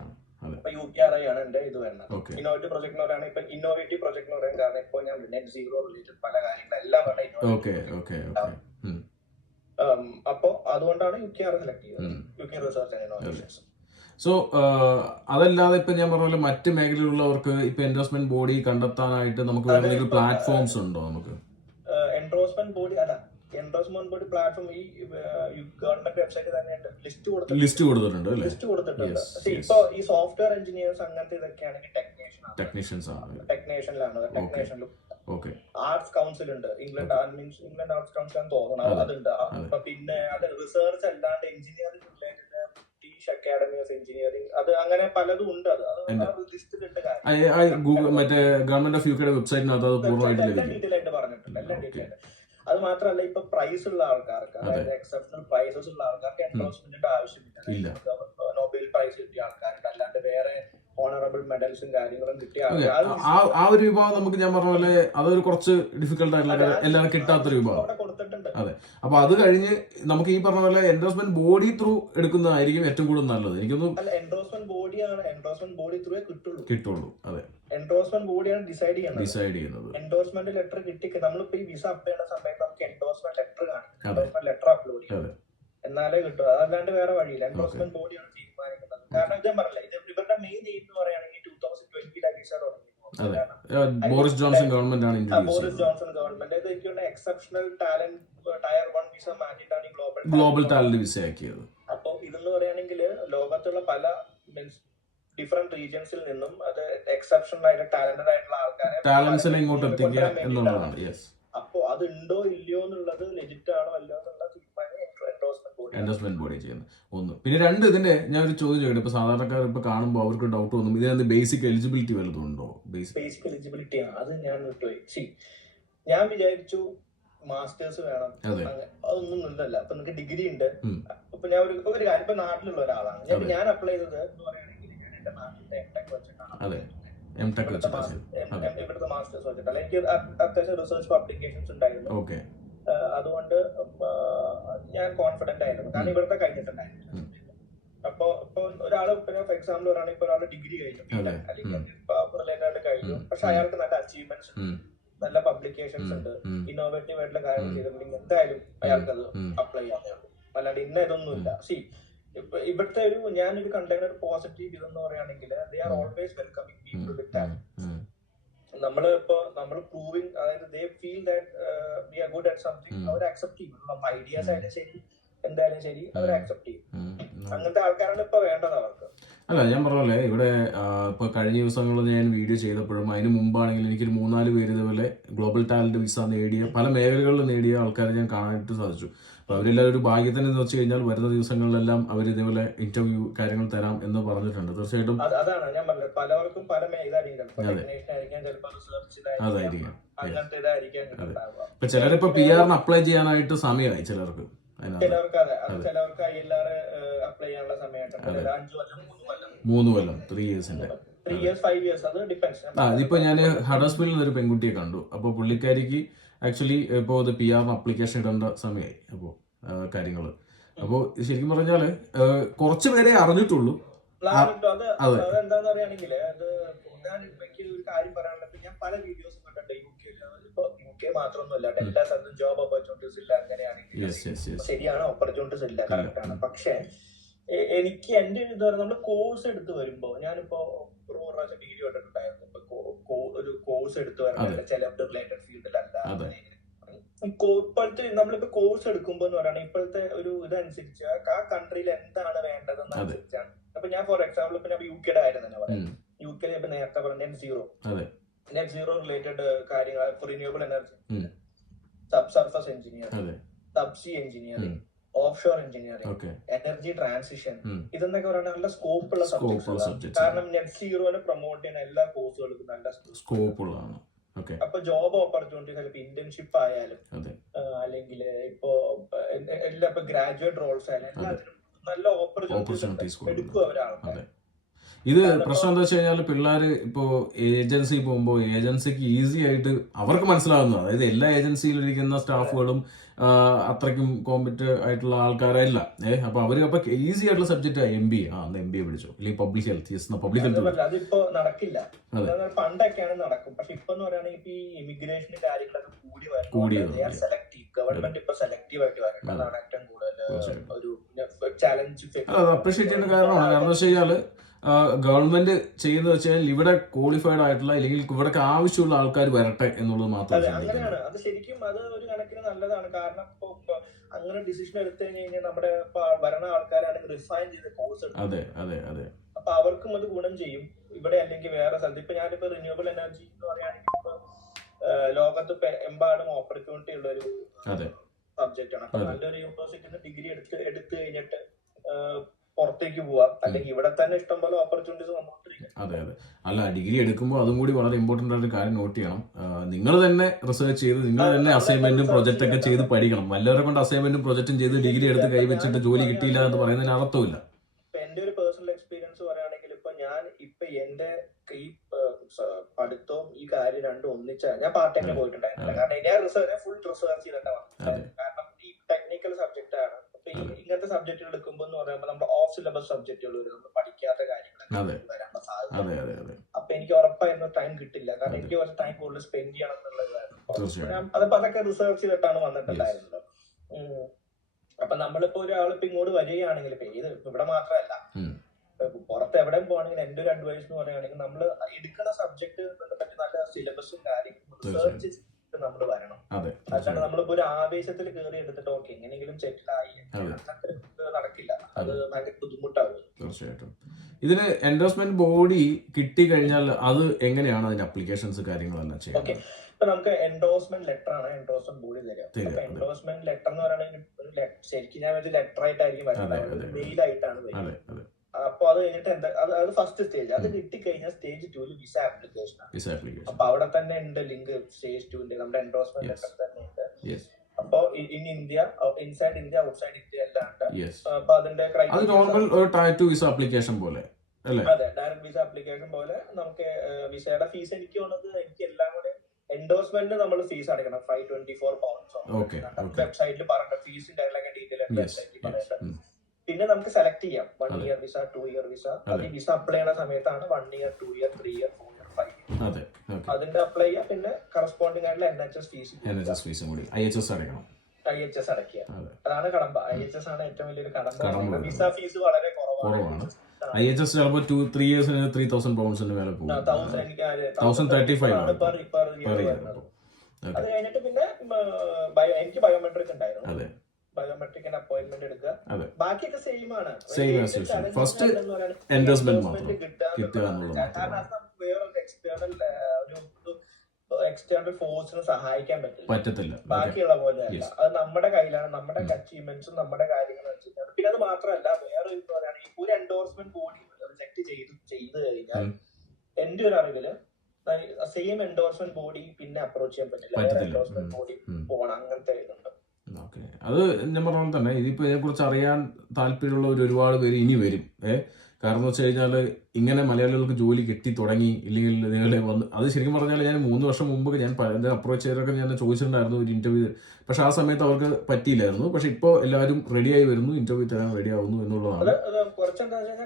ആണ്. ഇപ്പൊ UKRI ആണ് എന്റെ ഇത് വരുന്നത്. ഇന്നോവേറ്റീവ് പ്രൊജക്ട് എന്ന് പറയുകയാണ്. ഇപ്പൊ ഇന്നോവേറ്റീവ് പ്രൊജക്ട് എന്ന് പറയാൻ കാരണം ഇപ്പൊ ഞാൻ നെറ്റ് സീറോ റിലേറ്റഡ് പല കാര്യങ്ങളെല്ലാം അപ്പൊ അതുകൊണ്ടാണ് UKRI സെലക്ട് ചെയ്തത്, UK research and innovations. So അതല്ലാതെ ഇപ്പൊ ഞാൻ പറഞ്ഞ പോലെ മറ്റ് മേഖലയിലുള്ളവർക്ക് ഇപ്പൊ എൻഡോഴ്സ്മെന്റ് ബോഡി കണ്ടെത്താനായിട്ട് നമുക്ക് വേറെ ഏതെങ്കിലും പ്ലാറ്റ്ഫോംസ് ഉണ്ടോ? നമുക്ക് എൻഡോഴ്സ്മെന്റ് ബോഡി പ്ലാറ്റ്ഫോം ഈ ഗവൺമെന്റ് വെബ്സൈറ്റ് തന്നെ ലിസ്റ്റ് കൊടുത്തിട്ടുണ്ട്. ഇപ്പൊ ഈ സോഫ്റ്റ്വെയർ എഞ്ചിനീയേഴ്സ് അങ്ങനത്തെ ഇതൊക്കെയാണെങ്കിൽ ടെക്നീഷ്യനിലാണ്. ഓക്കെ. ആർട്സ് കൗൺസിൽ ഉണ്ട്, ഇംഗ്ലണ്ട് ആർട്സ് കൗൺസിൽ എന്ന് തോന്നുന്നു, അതുണ്ട്. പിന്നെ അത് റിസർച്ച് അല്ലാണ്ട് engineering related British academy of engineering, അത് അങ്ങനെ പലതും ഉണ്ട്. അത് ലിസ്റ്റിലിട്ട് ഗൂഗിൾ മറ്റേ ഗവൺമെന്റ് ഓഫ് യുകെയുടെ വെബ്സൈറ്റിനകത്ത് അത് പൂർണ്ണമായിട്ട് എല്ലാം ഡീറ്റെയിൽ ആയിട്ട് പറഞ്ഞിട്ടുണ്ട്, എല്ലാം ഡീറ്റെയിൽ ആയിട്ട്. അത് മാത്രമല്ല, ഇപ്പൊ പ്രൈസ് ഉള്ള ആൾക്കാർക്ക്, അതായത് എക്സെപ്ഷണൽ പ്രൈസസ് ഉള്ള ആൾക്കാർക്ക് എൻഡോഴ്സ്മെന്റിന്റെ ആവശ്യമില്ല. നൊബേൽ പ്രൈസ് കിട്ടിയ ആൾക്കാർക്ക്, അല്ലാണ്ട് വേറെ ഓണറബിൾ മെഡൽസും കാര്യങ്ങളും കിട്ടിയ ആ ഒരു വിഭാഗം നമുക്ക് ഞാൻ പറഞ്ഞ പോലെ അതൊരു കുറച്ച് ഡിഫിക്കൽട്ട് ആയിട്ടുള്ള എല്ലാവരും കിട്ടാത്തൊരു വിഭാഗം. അതെ. അപ്പൊ അത് കഴിഞ്ഞ് നമുക്ക് ഈ പറഞ്ഞ പോലെ എൻഡോഴ്സ്മെന്റ് ബോഡി ത്രൂ എടുക്കുന്നതായിരിക്കും ഏറ്റവും കൂടുതൽ നല്ലത്. എനിക്കൊന്നും എൻഡോഴ്സ്മെന്റ് ബോഡി ത്രൂ കിട്ടുള്ളൂ. അതെ, എൻഡോഴ്സ്മെന്റ് ബോഡിയാണ് ഡിസൈഡ് ചെയ്യുന്നത്. എൻഡോഴ്സ്മെന്റ് ലെറ്റർ കിട്ടി, നമ്മളിപ്പോ ഈ വിസ അപ്ലൈ ചെയ്യുന്ന സമയത്ത് നമുക്ക് എൻഡോഴ്സ്മെന്റ് ലെറ്റർ കാണിക്കും, എൻഡോഴ്സ്മെന്റ് ലെറ്റർ അപ്ലോഡ് ചെയ്യും, എന്നാലേ കിട്ടും. അതല്ലാണ്ട് വേറെ വഴിയില്ല. എൻഡോഴ്സ്മെന്റ് ബോഡിയാണ് തീരുമാനിക്കുന്നത്. കാരണം ഞാൻ പറഞ്ഞില്ല, ഇത് ഇവരുടെ മെയിൻ എയിം എന്ന് പറയുകയാണെങ്കിൽ 2020 വിസ തുടങ്ങി. ബോറിസ് ജോൺസൺ ഗവൺമെന്റ് ആണ് എക്സെപ്ഷണൽ ടാലന്റ് ടയർ 1 വിസ മാറ്റിയിട്ടാണ് ഗ്ലോബൽ ടാലന്റ് വിസ ആക്കിയത്. അപ്പൊ ഇതെന്ന് പറയുകയാണെങ്കിൽ ലോകത്തുള്ള പല ഡിഫറെന്റ് റീജിയൻസിൽ നിന്നും അത് എക്സെപ്ഷണൽ ആയിട്ട് ടാലന്റഡ് ആയിട്ടുള്ള ടാലൻസിനെ ഇങ്ങോട്ട് എത്തിക്കുക എന്നുള്ളതാണ്. അപ്പൊ അത് ഉണ്ടോ ഇല്ലയോ എന്നുള്ളത് ലെജിറ്റ് ആണോ അല്ലോ എന്നുള്ള തീരുമാനം എൻഡോഴ്സ്മെന്റ് ബോഡി ചെയ്യുന്നത് ഒന്ന്. പിന്നെ രണ്ട്, ഇതിന്റെ ഞാൻ ഒരു ചോദ്യം ചോദിക്കട്ടെ. ഇപ്പൊ സാധാരണക്കാർ ഇപ്പൊ കാണുമ്പോൾ അവർക്ക് ഡൗട്ട് തോന്നും, ഇതിനകത്ത് ബേസിക് എലിജിബിലിറ്റി വല്ലതും ഉണ്ടോ? ബേസിക് എലിജിബിലിറ്റി അത് ഞാൻ വിചാരിച്ചു മാസ്റ്റേഴ്സ് വേണം, അതൊന്നും ഇല്ലല്ല. അപ്പൊ നിങ്ങൾക്ക് ഡിഗ്രി ഉണ്ട്. അപ്പൊ ഞാൻ ഒരു കാര്യം, ഇപ്പൊ നാട്ടിലുള്ള ഒരാളാണ്, ഞാൻ അപ്ലൈ ചെയ്തത് എന്ന് പറയുകയാണെങ്കിൽ ഞാൻ എന്റെ നാട്ടിലെ എംടെക് വെച്ചിട്ടാണ്, ഇവിടുത്തെ മാസ്റ്റേഴ്സ് വെച്ചിട്ടല്ല. എനിക്ക് അത്യാവശ്യം റിസർച്ച് പബ്ലിക്കേഷൻസ് ഉണ്ടായിരുന്നു. അതുകൊണ്ട് ഞാൻ കോൺഫിഡന്റ് ആയിരുന്നു, കാരണം ഇവിടുത്തെ കഴിഞ്ഞിട്ടുണ്ടായിരുന്നു. അപ്പൊ ഇപ്പൊ ഒരാള് ഫോർ എക്സാമ്പിൾ ഒരാളെ ഡിഗ്രി കഴിഞ്ഞു, അല്ലെങ്കിൽ റിലേറ്റഡ് കഴിഞ്ഞു, പക്ഷെ അയാൾക്ക് നല്ല അച്ചീവ്മെന്റ്സ് ഉണ്ട്, നല്ല പബ്ലിക്കേഷൻസ് ഉണ്ട്, ഇന്നോവേറ്റീവ് ആയിട്ടുള്ള കാര്യങ്ങൾ ചെയ്തിട്ടുണ്ടെങ്കിൽ എന്തായാലും അയാൾക്ക് അത് അപ്ലൈ ചെയ്യാവുന്നേ ഉള്ളൂ. അല്ലാണ്ട് ഇന്ന ഇതൊന്നും ഇല്ല. ഇവിടുത്തെ ഞാനൊരു കണ്ടെയ്നർ ഒരു പോസിറ്റീവ് ഇതെന്ന് പറയുകയാണെങ്കിൽ they are always welcoming people with talent. നമ്മൾ പ്രൂവിങ്, അതായത് they feel that we are good at something, അവർ അക്സെപ്റ്റ് ചെയ്യും. നമ്മൾ ഐഡിയാസ് ആയാലും ശരി, എന്തായാലും ശരി, അവർ അക്സെപ്റ്റ് ചെയ്യും. അങ്ങനത്തെ ആൾക്കാരാണ് ഇപ്പൊ വേണ്ടത് അവർക്ക്. അല്ല, ഞാൻ പറഞ്ഞല്ലേ, ഇവിടെ ഇപ്പൊ കഴിഞ്ഞ ദിവസങ്ങളിൽ ഞാൻ വീഡിയോ ചെയ്തപ്പോഴും അതിന് മുമ്പാണെങ്കിൽ എനിക്കൊരു 3-4 പേര് ഇതുപോലെ ഗ്ലോബൽ ടാലന്റ് വിസ നേടിയ, പല മേഖലകളിൽ നേടിയ ആൾക്കാരെ ഞാൻ കാണാനായിട്ട് സാധിച്ചു. അപ്പൊ അവരെല്ലാവരും ഒരു ഭാഗ്യത്തിന് എന്ന് വെച്ച് കഴിഞ്ഞാൽ വരുന്ന ദിവസങ്ങളിലെല്ലാം അവർ ഇതേപോലെ ഇന്റർവ്യൂ കാര്യങ്ങൾ തരാം എന്ന് പറഞ്ഞിട്ടുണ്ട്. തീർച്ചയായിട്ടും അതാണ് ഞാൻ പറഞ്ഞത്, പലവർക്കും പല അതായിരിക്കും. ഇപ്പൊ ചിലരിപ്പോ PR അപ്ലൈ ചെയ്യാനായിട്ട് സമയമായി ചിലർക്ക്. ചിലവർക്ക് ILR അപ്ലൈ ചെയ്യാനുള്ള സമയമായിട്ടുണ്ട്, 5 കൊല്ലം 3 കൊല്ലം 3 ഇയേഴ്സിന്റെ 3 ഇയേഴ്സ് 5 ഇയേഴ്സ്, അത് ഡിപെൻഡ്സ്. ഇതിപ്പോ ഞാൻ ഹഡേഴ്സ്ഫീൽഡിൽ നിന്ന് ഒരു പെൺകുട്ടിയെ കണ്ടു. അപ്പൊ പുള്ളിക്കാരിക്ക് ആക്ച്വലി ഇപ്പോ ഇത് PR അപ്ലിക്കേഷൻ ഇടേണ്ട സമയമായി. അപ്പോ കാര്യങ്ങള് അപ്പോ ശരിക്കും പറഞ്ഞാല് കുറച്ച് പേരെ അറിഞ്ഞിട്ടുള്ളൂ. അതെന്താന്ന് പറയുകയാണെങ്കിൽ അത് ഞാൻ എനിക്ക് ഒരു കാര്യം പറയാനുള്ളത്, ഞാൻ പല വീഡിയോസും കണ്ടിട്ടുണ്ട്. UK മാത്രമൊന്നുമല്ല, എല്ലാ സ്ഥലത്തും ജോബ് ഓപ്പർച്യൂണിറ്റീസ് ഇല്ല, അങ്ങനെയാണെങ്കിൽ ശരിയാണ്, ഓപ്പർച്യൂണിറ്റീസ് ഇല്ല, കറക്റ്റ് ആണ്. പക്ഷെ എനിക്ക് എന്റെ ഇത് നമ്മൾ കോഴ്സ് എടുത്ത് വരുമ്പോ, ഞാനിപ്പോ ഒരു പ്രാവശ്യം വീഡിയോ ഇട്ടിട്ടുണ്ടായിരുന്നു, ഒരു കോഴ്സ് എടുത്ത് വരാൻ സെലബ്രിറ്റി റിലേറ്റഡ് ഫീൽഡിലല്ല. ഇപ്പോഴത്തെ നമ്മളിപ്പോ കോഴ്സ് എടുക്കുമ്പോ എന്ന് പറയുകയാണെങ്കിൽ ഇപ്പോഴത്തെ ഒരു ഇതനുസരിച്ച് ആ കൺട്രിയിൽ എന്താണ് വേണ്ടതെന്ന് അനുസരിച്ചാണ്. അപ്പൊ ഞാൻ ഫോർ എക്സാമ്പിൾ ഇപ്പൊ ഞാൻ UK ആയിരുന്നു തന്നെ പറയാം. UK ഇപ്പൊ നേരത്തെ പറഞ്ഞ നെറ്റ് സീറോ റിലേറ്റഡ് കാര്യങ്ങൾ, renewable energy, subsurface engineering, subsea engineering, offshore engineering, energy transition, ഇതെന്നൊക്കെ പറയുന്നത് നല്ല സ്കോപ്പുള്ള സബ്ജക്ട്സ്. കാരണം നെറ്റ് സീറോനെ പ്രൊമോട്ട് ചെയ്യുന്ന എല്ലാ കോഴ്സുകൾക്കും നല്ല സ്കോപ്പുള്ളതാണ്. അപ്പൊ ജോബ് ഓപ്പർച്യൂണിറ്റീസ്, ചിലപ്പോൾ ഇന്റേൺഷിപ്പ് ആയാലും അല്ലെങ്കിൽ ഇപ്പോ എല്ലാ ഗ്രാജുവേറ്റ് റോൾസ് ആയാലും എല്ലാത്തിനും നല്ല ഓപ്പർച്യൂണിറ്റീസ് എടുക്കും അവരാൾക്കാർ. ഇത് പ്രശ്നം എന്താ വെച്ച് കഴിഞ്ഞാൽ പിള്ളേർ ഇപ്പോൾ ഏജൻസി പോകുമ്പോൾ ഏജൻസിക്ക് ഈസി ആയിട്ട് അവർക്ക് മനസ്സിലാവുന്നത്, അതായത് എല്ലാ ഏജൻസിയിലിരിക്കുന്ന സ്റ്റാഫുകളും അത്രയ്ക്കും കോമ്പറ്റന്റ് ആയിട്ടുള്ള ആൾക്കാരല്ല. അപ്പൊ അവര് അപ്പൊ ഈസി ആയിട്ടുള്ള സബ്ജക്റ്റ് MBA MBA പിടിച്ചോ, അല്ലെങ്കിൽ പബ്ലിക് ഹെൽത്ത്, പബ്ലിക് ഹെൽത്ത്. അതിപ്പോ നടക്കില്ല, പണ്ടൊക്കെയാണ് നടക്കും. പക്ഷെ ഇപ്പൊ എന്ന് പറയുകയാണെങ്കിൽ ഈ ഇമിഗ്രേഷന്റെ കാര്യങ്ങളൊക്കെ കൂടി സെലക്ടീവ്, ഗവൺമെന്റ് ഇപ്പൊ സെലക്റ്റീവ് ആയിട്ട് വരണം. അതാണ് ഏറ്റവും കൂടുതൽ ഒരു ചാലഞ്ച് അപ്രീഷിയേറ്റ് ചെയ്യുന്ന കാരണമാണ്. കാരണം വെച്ച് കഴിഞ്ഞാല് ഗവൺമെന്റ് ചെയ്യുന്നത് വെച്ചാൽ ഇവിടെ ക്വാളിഫൈഡ് ആയിട്ടുള്ള, അല്ലെങ്കിൽ ഇവിടെ ആവശ്യമുള്ള ആൾക്കാർ വരട്ടെ എന്നുള്ളത് മാത്രമേ. അങ്ങനെയാണ്. അത് ശരിക്കും അത് ഒരു കണക്കിന് നല്ലതാണ്. കാരണം ഇപ്പൊ അങ്ങനെ ഡിസിഷൻ എടുത്തു കഴിഞ്ഞാൽ നമ്മുടെ ഭരണ ആൾക്കാരാണെങ്കിൽ റിസൈൻ ചെയ്ത കോഴ്സ് എടുക്കും. അപ്പൊ അവർക്കും അത് ഗുണം ചെയ്യും. ഇവിടെ അല്ലെങ്കിൽ വേറെ സ്ഥലത്ത്. ഇപ്പൊ ഞാനിപ്പോ റിന്യൂവബിൾ എനർജി എന്ന് പറയുകയാണെങ്കിൽ ലോകത്ത് എമ്പാടും ഓപ്പർച്യൂണിറ്റി ഉള്ള ഒരു സബ്ജക്റ്റ് ആണ്. അപ്പൊ നല്ലൊരു യൂണിവേഴ്സിറ്റിന്ന് ഡിഗ്രി എടുത്തു കഴിഞ്ഞിട്ട് പുറത്തേക്ക് പോവാം, അല്ലെങ്കിൽ ഇവിടെ തന്നെ ഇഷ്ടംപോലെ ഓപ്പർച്യൂണിറ്റീസ് വന്നുകൊണ്ടിരിക്കും. അതെ അതെ, അല്ല ഡിഗ്രി എടുക്കുമ്പോൾ അതും കൂടി വളരെ ഇമ്പോർട്ടന്റ് ആയിട്ട് കാര്യം നോട്ട് ചെയ്യണം. നിങ്ങൾ തന്നെ റിസർച്ച് ചെയ്ത് നിങ്ങൾ തന്നെ അസൈൻമെന്റും പ്രൊജക്റ്റ് ഒക്കെ ചെയ്ത് പഠിക്കണം. വല്ലവരെ കൊണ്ട് അസൈൻമെന്റും പ്രൊജക്റ്റും ചെയ്ത് ഡിഗ്രി എടുത്ത് കൈവച്ചിട്ട് ജോലി കിട്ടിയില്ല എന്ന് പറയുന്നതിന് അർത്ഥമില്ല. എന്റെ ഒരു പേഴ്സണൽ എക്സ്പീരിയൻസ് പറയുകയാണെങ്കിൽ ഇപ്പൊ എന്റെ ഈ പഠിത്തവും ഈ കാര്യം രണ്ടും ഞാൻ പാർട്ട് ടൈമിൽ പോയിട്ടുണ്ടായിരുന്നില്ല. കാരണം ഞാൻ ഫുൾ റിസർച്ച് ചെയ്തിട്ടാണ്. കാരണം ഈ ടെക്നിക്കൽ സബ്ജക്റ്റ് ആണ്. ഇങ്ങനത്തെ സബ്ജക്റ്റുകൾ എടുക്കുമ്പോൾ എന്ന് പറയുമ്പോൾ നമ്മുടെ ഓഫ് സിലബസ് സബ്ജക്റ്റുകൾ വരും, നമ്മൾ പഠിക്കാത്ത കാര്യങ്ങൾ വരാനുള്ള സാധ്യത. അപ്പൊ എനിക്ക് ഉറപ്പായിരുന്നു ടൈം കിട്ടില്ല. കാരണം എനിക്ക് കുറച്ച് ടൈം കൂടുതൽ സ്പെൻഡ് ചെയ്യണം എന്നുള്ളതായിരുന്നു. അതിപ്പോ അതൊക്കെ റിസർച്ച് ചെയ്തിട്ടാണ് വന്നിട്ടുണ്ടായിരുന്നത്. അപ്പൊ നമ്മളിപ്പോ ഒരാളിപ്പോ ഇങ്ങോട്ട് വരികയാണെങ്കിൽ ഇവിടെ മാത്രമല്ല, പുറത്ത് എവിടെ പോവാണെങ്കിൽ എന്റെ ഒരു അഡ്വൈസ് എന്ന് പറയുകയാണെങ്കിൽ നമ്മൾ എടുക്കുന്ന സബ്ജക്ട് പറ്റി നല്ല സിലബസും കാര്യങ്ങളും റിസർച്ച് ചെയ്തിട്ട് നമ്മൾ വരണം. അല്ലാണ്ട് നമ്മളിപ്പോ ഒരു ആവേശത്തിൽ കയറി എടുത്തിട്ട് ഓക്കെ എങ്ങനെയെങ്കിലും സെറ്റിലായി നടക്കില്ല. അത് ഭയങ്കര ബുദ്ധിമുട്ടാവും. തീർച്ചയായിട്ടും. ഇതിന് എൻഡോഴ്സ്മെന്റ് ബോഡി കിട്ടി കഴിഞ്ഞാൽ അത് എങ്ങനെയാണ് അതിന്റെ അപ്ലിക്കേഷൻസ് കാര്യങ്ങളെല്ലാം ചെയ്യുന്നത്? ഓക്കെ, ഇപ്പൊ നമുക്ക് എൻഡോഴ്സ്മെന്റ് ലെറ്റർ ആണ് എൻഡോഴ്സ്മെന്റ് ബോഡി തരിക. അപ്പൊ എൻഡോഴ്സ്മെന്റ് ലെറ്റർ എന്ന് പറയുന്നത് ശരിക്കും ഞാൻ ഒരു ലെറ്റർ ആയിട്ടായിരിക്കും വരുന്നത്, മെയിൽ ആയിട്ടാണ് വരുന്നത്. അപ്പൊ അത് കഴിഞ്ഞിട്ട് അത് ഫസ്റ്റ് സ്റ്റേജ്. അത് കിട്ടിക്കഴിഞ്ഞാൽ സ്റ്റേജ് 2 വിസ ആപ്ലിക്കേഷൻ ആണ്. അപ്പൊ അവിടെ തന്നെ ഉണ്ട് ലിങ്ക് സ്റ്റേജ് 2 നമ്മുടെ എൻഡോഴ്സ്മെന്റ് ലെറ്റർ തന്നെ ഉണ്ട്. അപ്പൊ in India, inside India, outside India എല്ലാം ഉണ്ട്. അപ്പൊ അതിന്റെ ആപ്ലിക്കേഷൻ പോലെ അതെ, ഡയറക്ട് വിസ ആപ്ലിക്കേഷൻ പോലെ നമുക്ക് വിസയുടെ ഫീസ് എനിക്ക് എല്ലാം കൂടെ എൻഡോഴ്സ്മെന്റ് നമ്മൾ ഫീസ് അടയ്ക്കണം. 524 pounds വെബ്സൈറ്റിൽ പറഞ്ഞ ഫീസിന്റെ ഡീറ്റെയിൽ വെബ്സൈറ്റിൽ പറയുന്നത്. പിന്നെ നമുക്ക് സെലക്ട് ചെയ്യാം 1 ഇയർ വിസ, 2 ഇയർ വിസ. അത് വിസ അപ്ലൈ ചെയ്യുന്ന സമയത്താണ് 1 year, 2 year, 3 year, 4 year, 5 year. അതിന്റെ അപ്ലൈ ചെയ്യാം. പിന്നെ കറസ്പോണ്ടിങ് ആയിട്ടുള്ള NHS ഫീസും കൂടി IHS അടയ്ക്കുക. അതാണ് കടമ്പ. IHS ആണ് ഏറ്റവും വലിയൊരു കടമ്പ. വിസ ഫീസ് വളരെ കുറവാണ്. IHS ചിലപ്പോൾ 2-3 ഇയേഴ്സിന് 3,000 pounds മേലെ പോകും. 1,035 അത് കഴിഞ്ഞിട്ട് പിന്നെ എനിക്ക് ബയോമെട്രിക് ഉണ്ടായിരുന്നു. ബയോമെട്രിക്കിന് അപ്പോയിന്റ്മെന്റ് എടുക്കുക. ബാക്കിയൊക്കെ സെയിം ആണ്. ഫസ്റ്റ് എൻഡോഴ്സ്മെന്റ് എക്സ്റ്റേണൽ ഫോഴ്സിന് സഹായിക്കാൻ പറ്റില്ല. ബാക്കിയുള്ള പോലെ അല്ല. അത് നമ്മുടെ കയ്യിലാണ്. നമ്മുടെ അച്ചീവ്മെന്റ്സും നമ്മുടെ കാര്യങ്ങളും വെച്ചിട്ടാണ്. പിന്നെ അത് മാത്രമല്ല, വേറെ പറയുകയാണെങ്കിൽ ഒരു എൻഡോഴ്സ്മെന്റ് ബോഡി റിജക്ട് ചെയ്ത് കഴിഞ്ഞാൽ എന്റെ ഒരു അറിവില് സെയിം എൻഡോഴ്സ്മെന്റ് ബോഡി പിന്നെ അപ്രോച്ച് ചെയ്യാൻ പറ്റില്ല. എൻഡോഴ്സ്മെന്റ് ബോഡി പോകണം. അങ്ങനത്തെ ഇതുണ്ട്. അത് ഞാൻ പറഞ്ഞ തന്നെ ഇതിപ്പോ ഇതിനെക്കുറിച്ച് അറിയാൻ താല്പര്യമുള്ളവർ ഒരുപാട് പേര് ഇനി വരും. കാരണം എന്ന് വെച്ച് കഴിഞ്ഞാൽ ഇങ്ങനെ മലയാളികൾക്ക് ജോലി കിട്ടി തുടങ്ങി ഇല്ലെങ്കിൽ നിങ്ങളെ വന്ന് അത് ശരിക്കും പറഞ്ഞാൽ ഞാൻ 3 വർഷം മുമ്പ് ഞാൻ അപ്രോച്ച് ചെയ്തവരൊക്കെ ഞാൻ ചോദിച്ചിട്ടുണ്ടായിരുന്നു ഒരു ഇന്റർവ്യൂ. പക്ഷെ ആ സമയത്ത് അവർക്ക് പറ്റിയില്ലായിരുന്നു. പക്ഷെ ഇപ്പോൾ എല്ലാവരും റെഡിയായി വരുന്നു, ഇന്റർവ്യൂ തരാൻ റെഡി ആവുന്നു എന്നുള്ളതാണ്.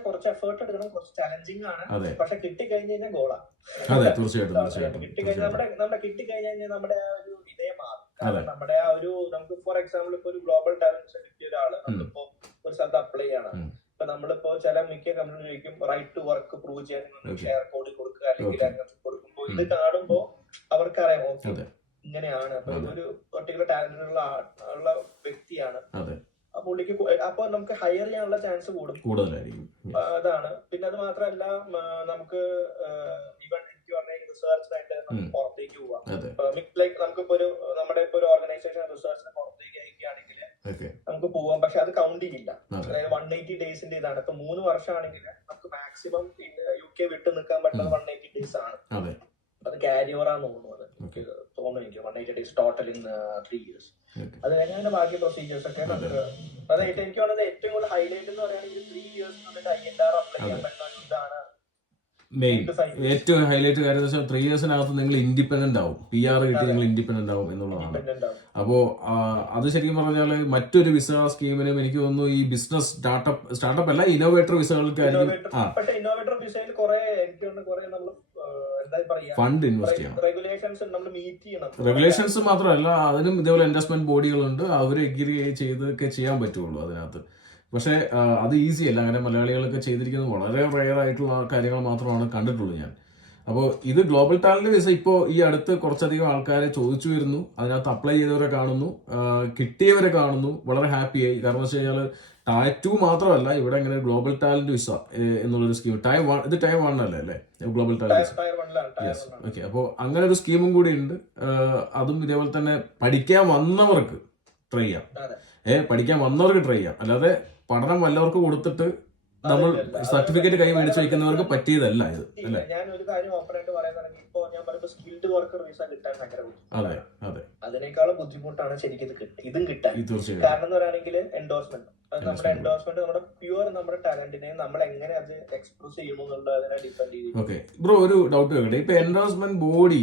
കുറച്ച് എഫേർട്ട് എടുക്കണം, കുറച്ച് ചലഞ്ചിങ് ആണ്. പക്ഷെ കിട്ടിക്കഴിഞ്ഞാൽ ഗോളാണ്. അതെ, തീർച്ചയായിട്ടും. കിട്ടിക്കഴിഞ്ഞാൽ നമ്മുടെ ഒരു ഇതേ മാറും. നമ്മുടെ ആ ഒരു നമുക്ക് ഫോർ എക്സാമ്പിൾ ഇപ്പൊ ഒരു ഗ്ലോബൽ ടാലന്റ് കിട്ടിയ ഒരാള് നമ്മളിപ്പോ ഒരു സ്ഥലത്ത് അപ്ലൈ ചെയ്യണം. ഇപ്പൊ നമ്മളിപ്പോ മിക്ക കമ്പനി ചോദിക്കും റൈറ്റ് ടു വർക്ക് പ്രൂവ് ചെയ്യാൻ ഷെയർ കോഡ് കൊടുക്കുക അല്ലെങ്കിൽ അങ്ങനത്തെ കൊടുക്കുമ്പോൾ ഇത് കാണുമ്പോ അവർക്കറിയാം ഓക്കെ ഇങ്ങനെയാണ്. അപ്പൊ ഇതൊരു പെർട്ടിക്കുലർ ടാലന്റ് ഉള്ള വ്യക്തിയാണ്. പുള്ളിക്ക് അപ്പൊ നമുക്ക് ഹയർ ചെയ്യാനുള്ള ചാൻസ് കൂടുതലായിരിക്കും. അതാണ്. പിന്നെ അത് മാത്രമല്ല നമുക്ക് ഈവൻ എനിക്ക് പറഞ്ഞ റിസർച്ചിനായിട്ട് പുറത്തേക്ക് പോവാം. ലൈക്ക് നമുക്കിപ്പോ നമ്മുടെ ഒരു ഓർഗനൈസേഷൻ റിസർച്ചിന് പുറത്തേക്ക് അയക്കുകയാണെങ്കിൽ നമുക്ക് പോവാം. പക്ഷെ അത് കൗണ്ട് ചെയ്യില്ല. അതായത് 180 ഡേയ്സിന്റെ ഇതാണ്. ഇപ്പൊ 3 വർഷമാണെങ്കിൽ നമുക്ക് മാക്സിമം UK വിട്ട് നിൽക്കാൻ പറ്റുന്നത് 180 ഡേയ്സ് ആണ്. അത് ക്യാരി ഓവർ ആണെന്ന് തോന്നുന്നത്. എനിക്ക് 180 ഡേയ്സ് ടോട്ടൽ ഇൻ 3 ഇയേഴ്സ്. അത് കഴിഞ്ഞാൽ ബാക്കി പ്രൊസീജിയേഴ്സ് ഒക്കെ നമുക്ക് അതായത് എനിക്ക് തോന്നുന്നത് ഏറ്റവും കൂടുതൽ ഹൈലൈറ്റ് എന്ന് പറയുകയാണെങ്കിൽ 3 ഇയേഴ്സിനുള്ളിൽ INR അപ്ലൈ ചെയ്യാൻ പറ്റുന്ന ഇതാണ് മെയിൻ ഏറ്റവും ഹൈലൈറ്റ് കാര്യം എന്ന് വെച്ചാൽ 3 ഇയേഴ്സിനകത്ത് നിങ്ങൾ ഇൻഡിപെൻഡന്റ് ആവും. PR കിട്ടി നിങ്ങൾ ഇൻഡിപെൻഡന്റ് ആവും എന്നുള്ളതാണ്. അപ്പോ അത് ശരിക്കും പറഞ്ഞാൽ മറ്റൊരു വിസ സ്കീമിനും എനിക്ക് തോന്നുന്നു ഈ ബിസിനസ് സ്റ്റാർട്ടപ്പ് അല്ല ഇന്നോവേറ്റർ വിസകൾക്കായിരിക്കും ഫണ്ട് ഇൻവെസ്റ്റ് ചെയ്യണം. റെഗുലേഷൻസ് മാത്രമല്ല അതിനും ഇതേപോലെ ഇൻവെസ്റ്റ്മെന്റ് ബോഡികളുണ്ട്. അവർ എഗ്രി ചെയ്തൊക്കെ ചെയ്യാൻ പറ്റുള്ളൂ അതിനകത്ത്. പക്ഷെ അത് ഈസി അല്ല. അങ്ങനെ മലയാളികളൊക്കെ ചെയ്തിരിക്കുന്നത് വളരെ റെയർ ആയിട്ടുള്ള കാര്യങ്ങൾ മാത്രമാണ് കണ്ടിട്ടുള്ളൂ ഞാൻ. അപ്പോൾ ഇത് ഗ്ലോബൽ ടാലന്റ് വിസ ഇപ്പോൾ ഈ അടുത്ത് കുറച്ചധികം ആൾക്കാരെ ചോദിച്ചു വരുന്നു, അതിനകത്ത് അപ്ലൈ ചെയ്തവരെ കാണുന്നു, കിട്ടിയവരെ കാണുന്നു, വളരെ ഹാപ്പിയായി. കാരണം വെച്ച് കഴിഞ്ഞാൽ ടയർ 2 മാത്രമല്ല, ഇവിടെ ഇങ്ങനെ ഗ്ലോബൽ ടാലന്റ് വിസ എന്നുള്ളൊരു സ്കീം, ടയർ 1 ഇത് ടയർ 1 അല്ലേ global talent visa? Yes, okay. അപ്പോൾ അങ്ങനെ ഒരു സ്കീമും കൂടി ഉണ്ട്. അതും ഇതേപോലെ തന്നെ പഠിക്കാൻ വന്നവർക്ക് ട്രൈ ചെയ്യാം. പഠിക്കാൻ വന്നവർക്ക് ട്രൈ ചെയ്യാം, അല്ലാതെ പഠനം വല്ലവർക്ക് കൊടുത്തിട്ട് നമ്മൾ സർട്ടിഫിക്കറ്റ് കൈ മേടിച്ച് വയ്ക്കുന്നവർക്ക് പറ്റിയതല്ല ഇത്, അല്ലേ? ഞാൻ ഒരു കാര്യം ഓപ്പൺ ആയിട്ട് പറയാനാണെങ്കിൽ ഇപ്പൊ ഞാൻ പറയുമ്പോൾ സ്കിൽഡ് വർക്കർ വിസ കിട്ടാൻ ഭയങ്കര അതെ അതെ അതിനേക്കാളും ബുദ്ധിമുട്ടാണ് ശരിക്കും ഇതും കിട്ടാൻ. കാരണം എന്ന് പറയുകയാണെങ്കിൽ എൻഡോഴ്സ്മെന്റ്, നമ്മുടെ എൻഡോഴ്സ്മെന്റ് നമ്മുടെ പ്യുവർ നമ്മുടെ ടാലന്റിനെ നമ്മൾ എങ്ങനെ അത് എക്സ്പ്രസ് ചെയ്യുന്നു എന്നുള്ളതിനെ ഡിപ്പെൻഡ് ചെയ്യും. ഓക്കെ ബ്രോ, ഒരു ഡൗട്ട് കേട്ടെ. ഇപ്പൊ എൻഡോഴ്സ്മെന്റ് ബോഡി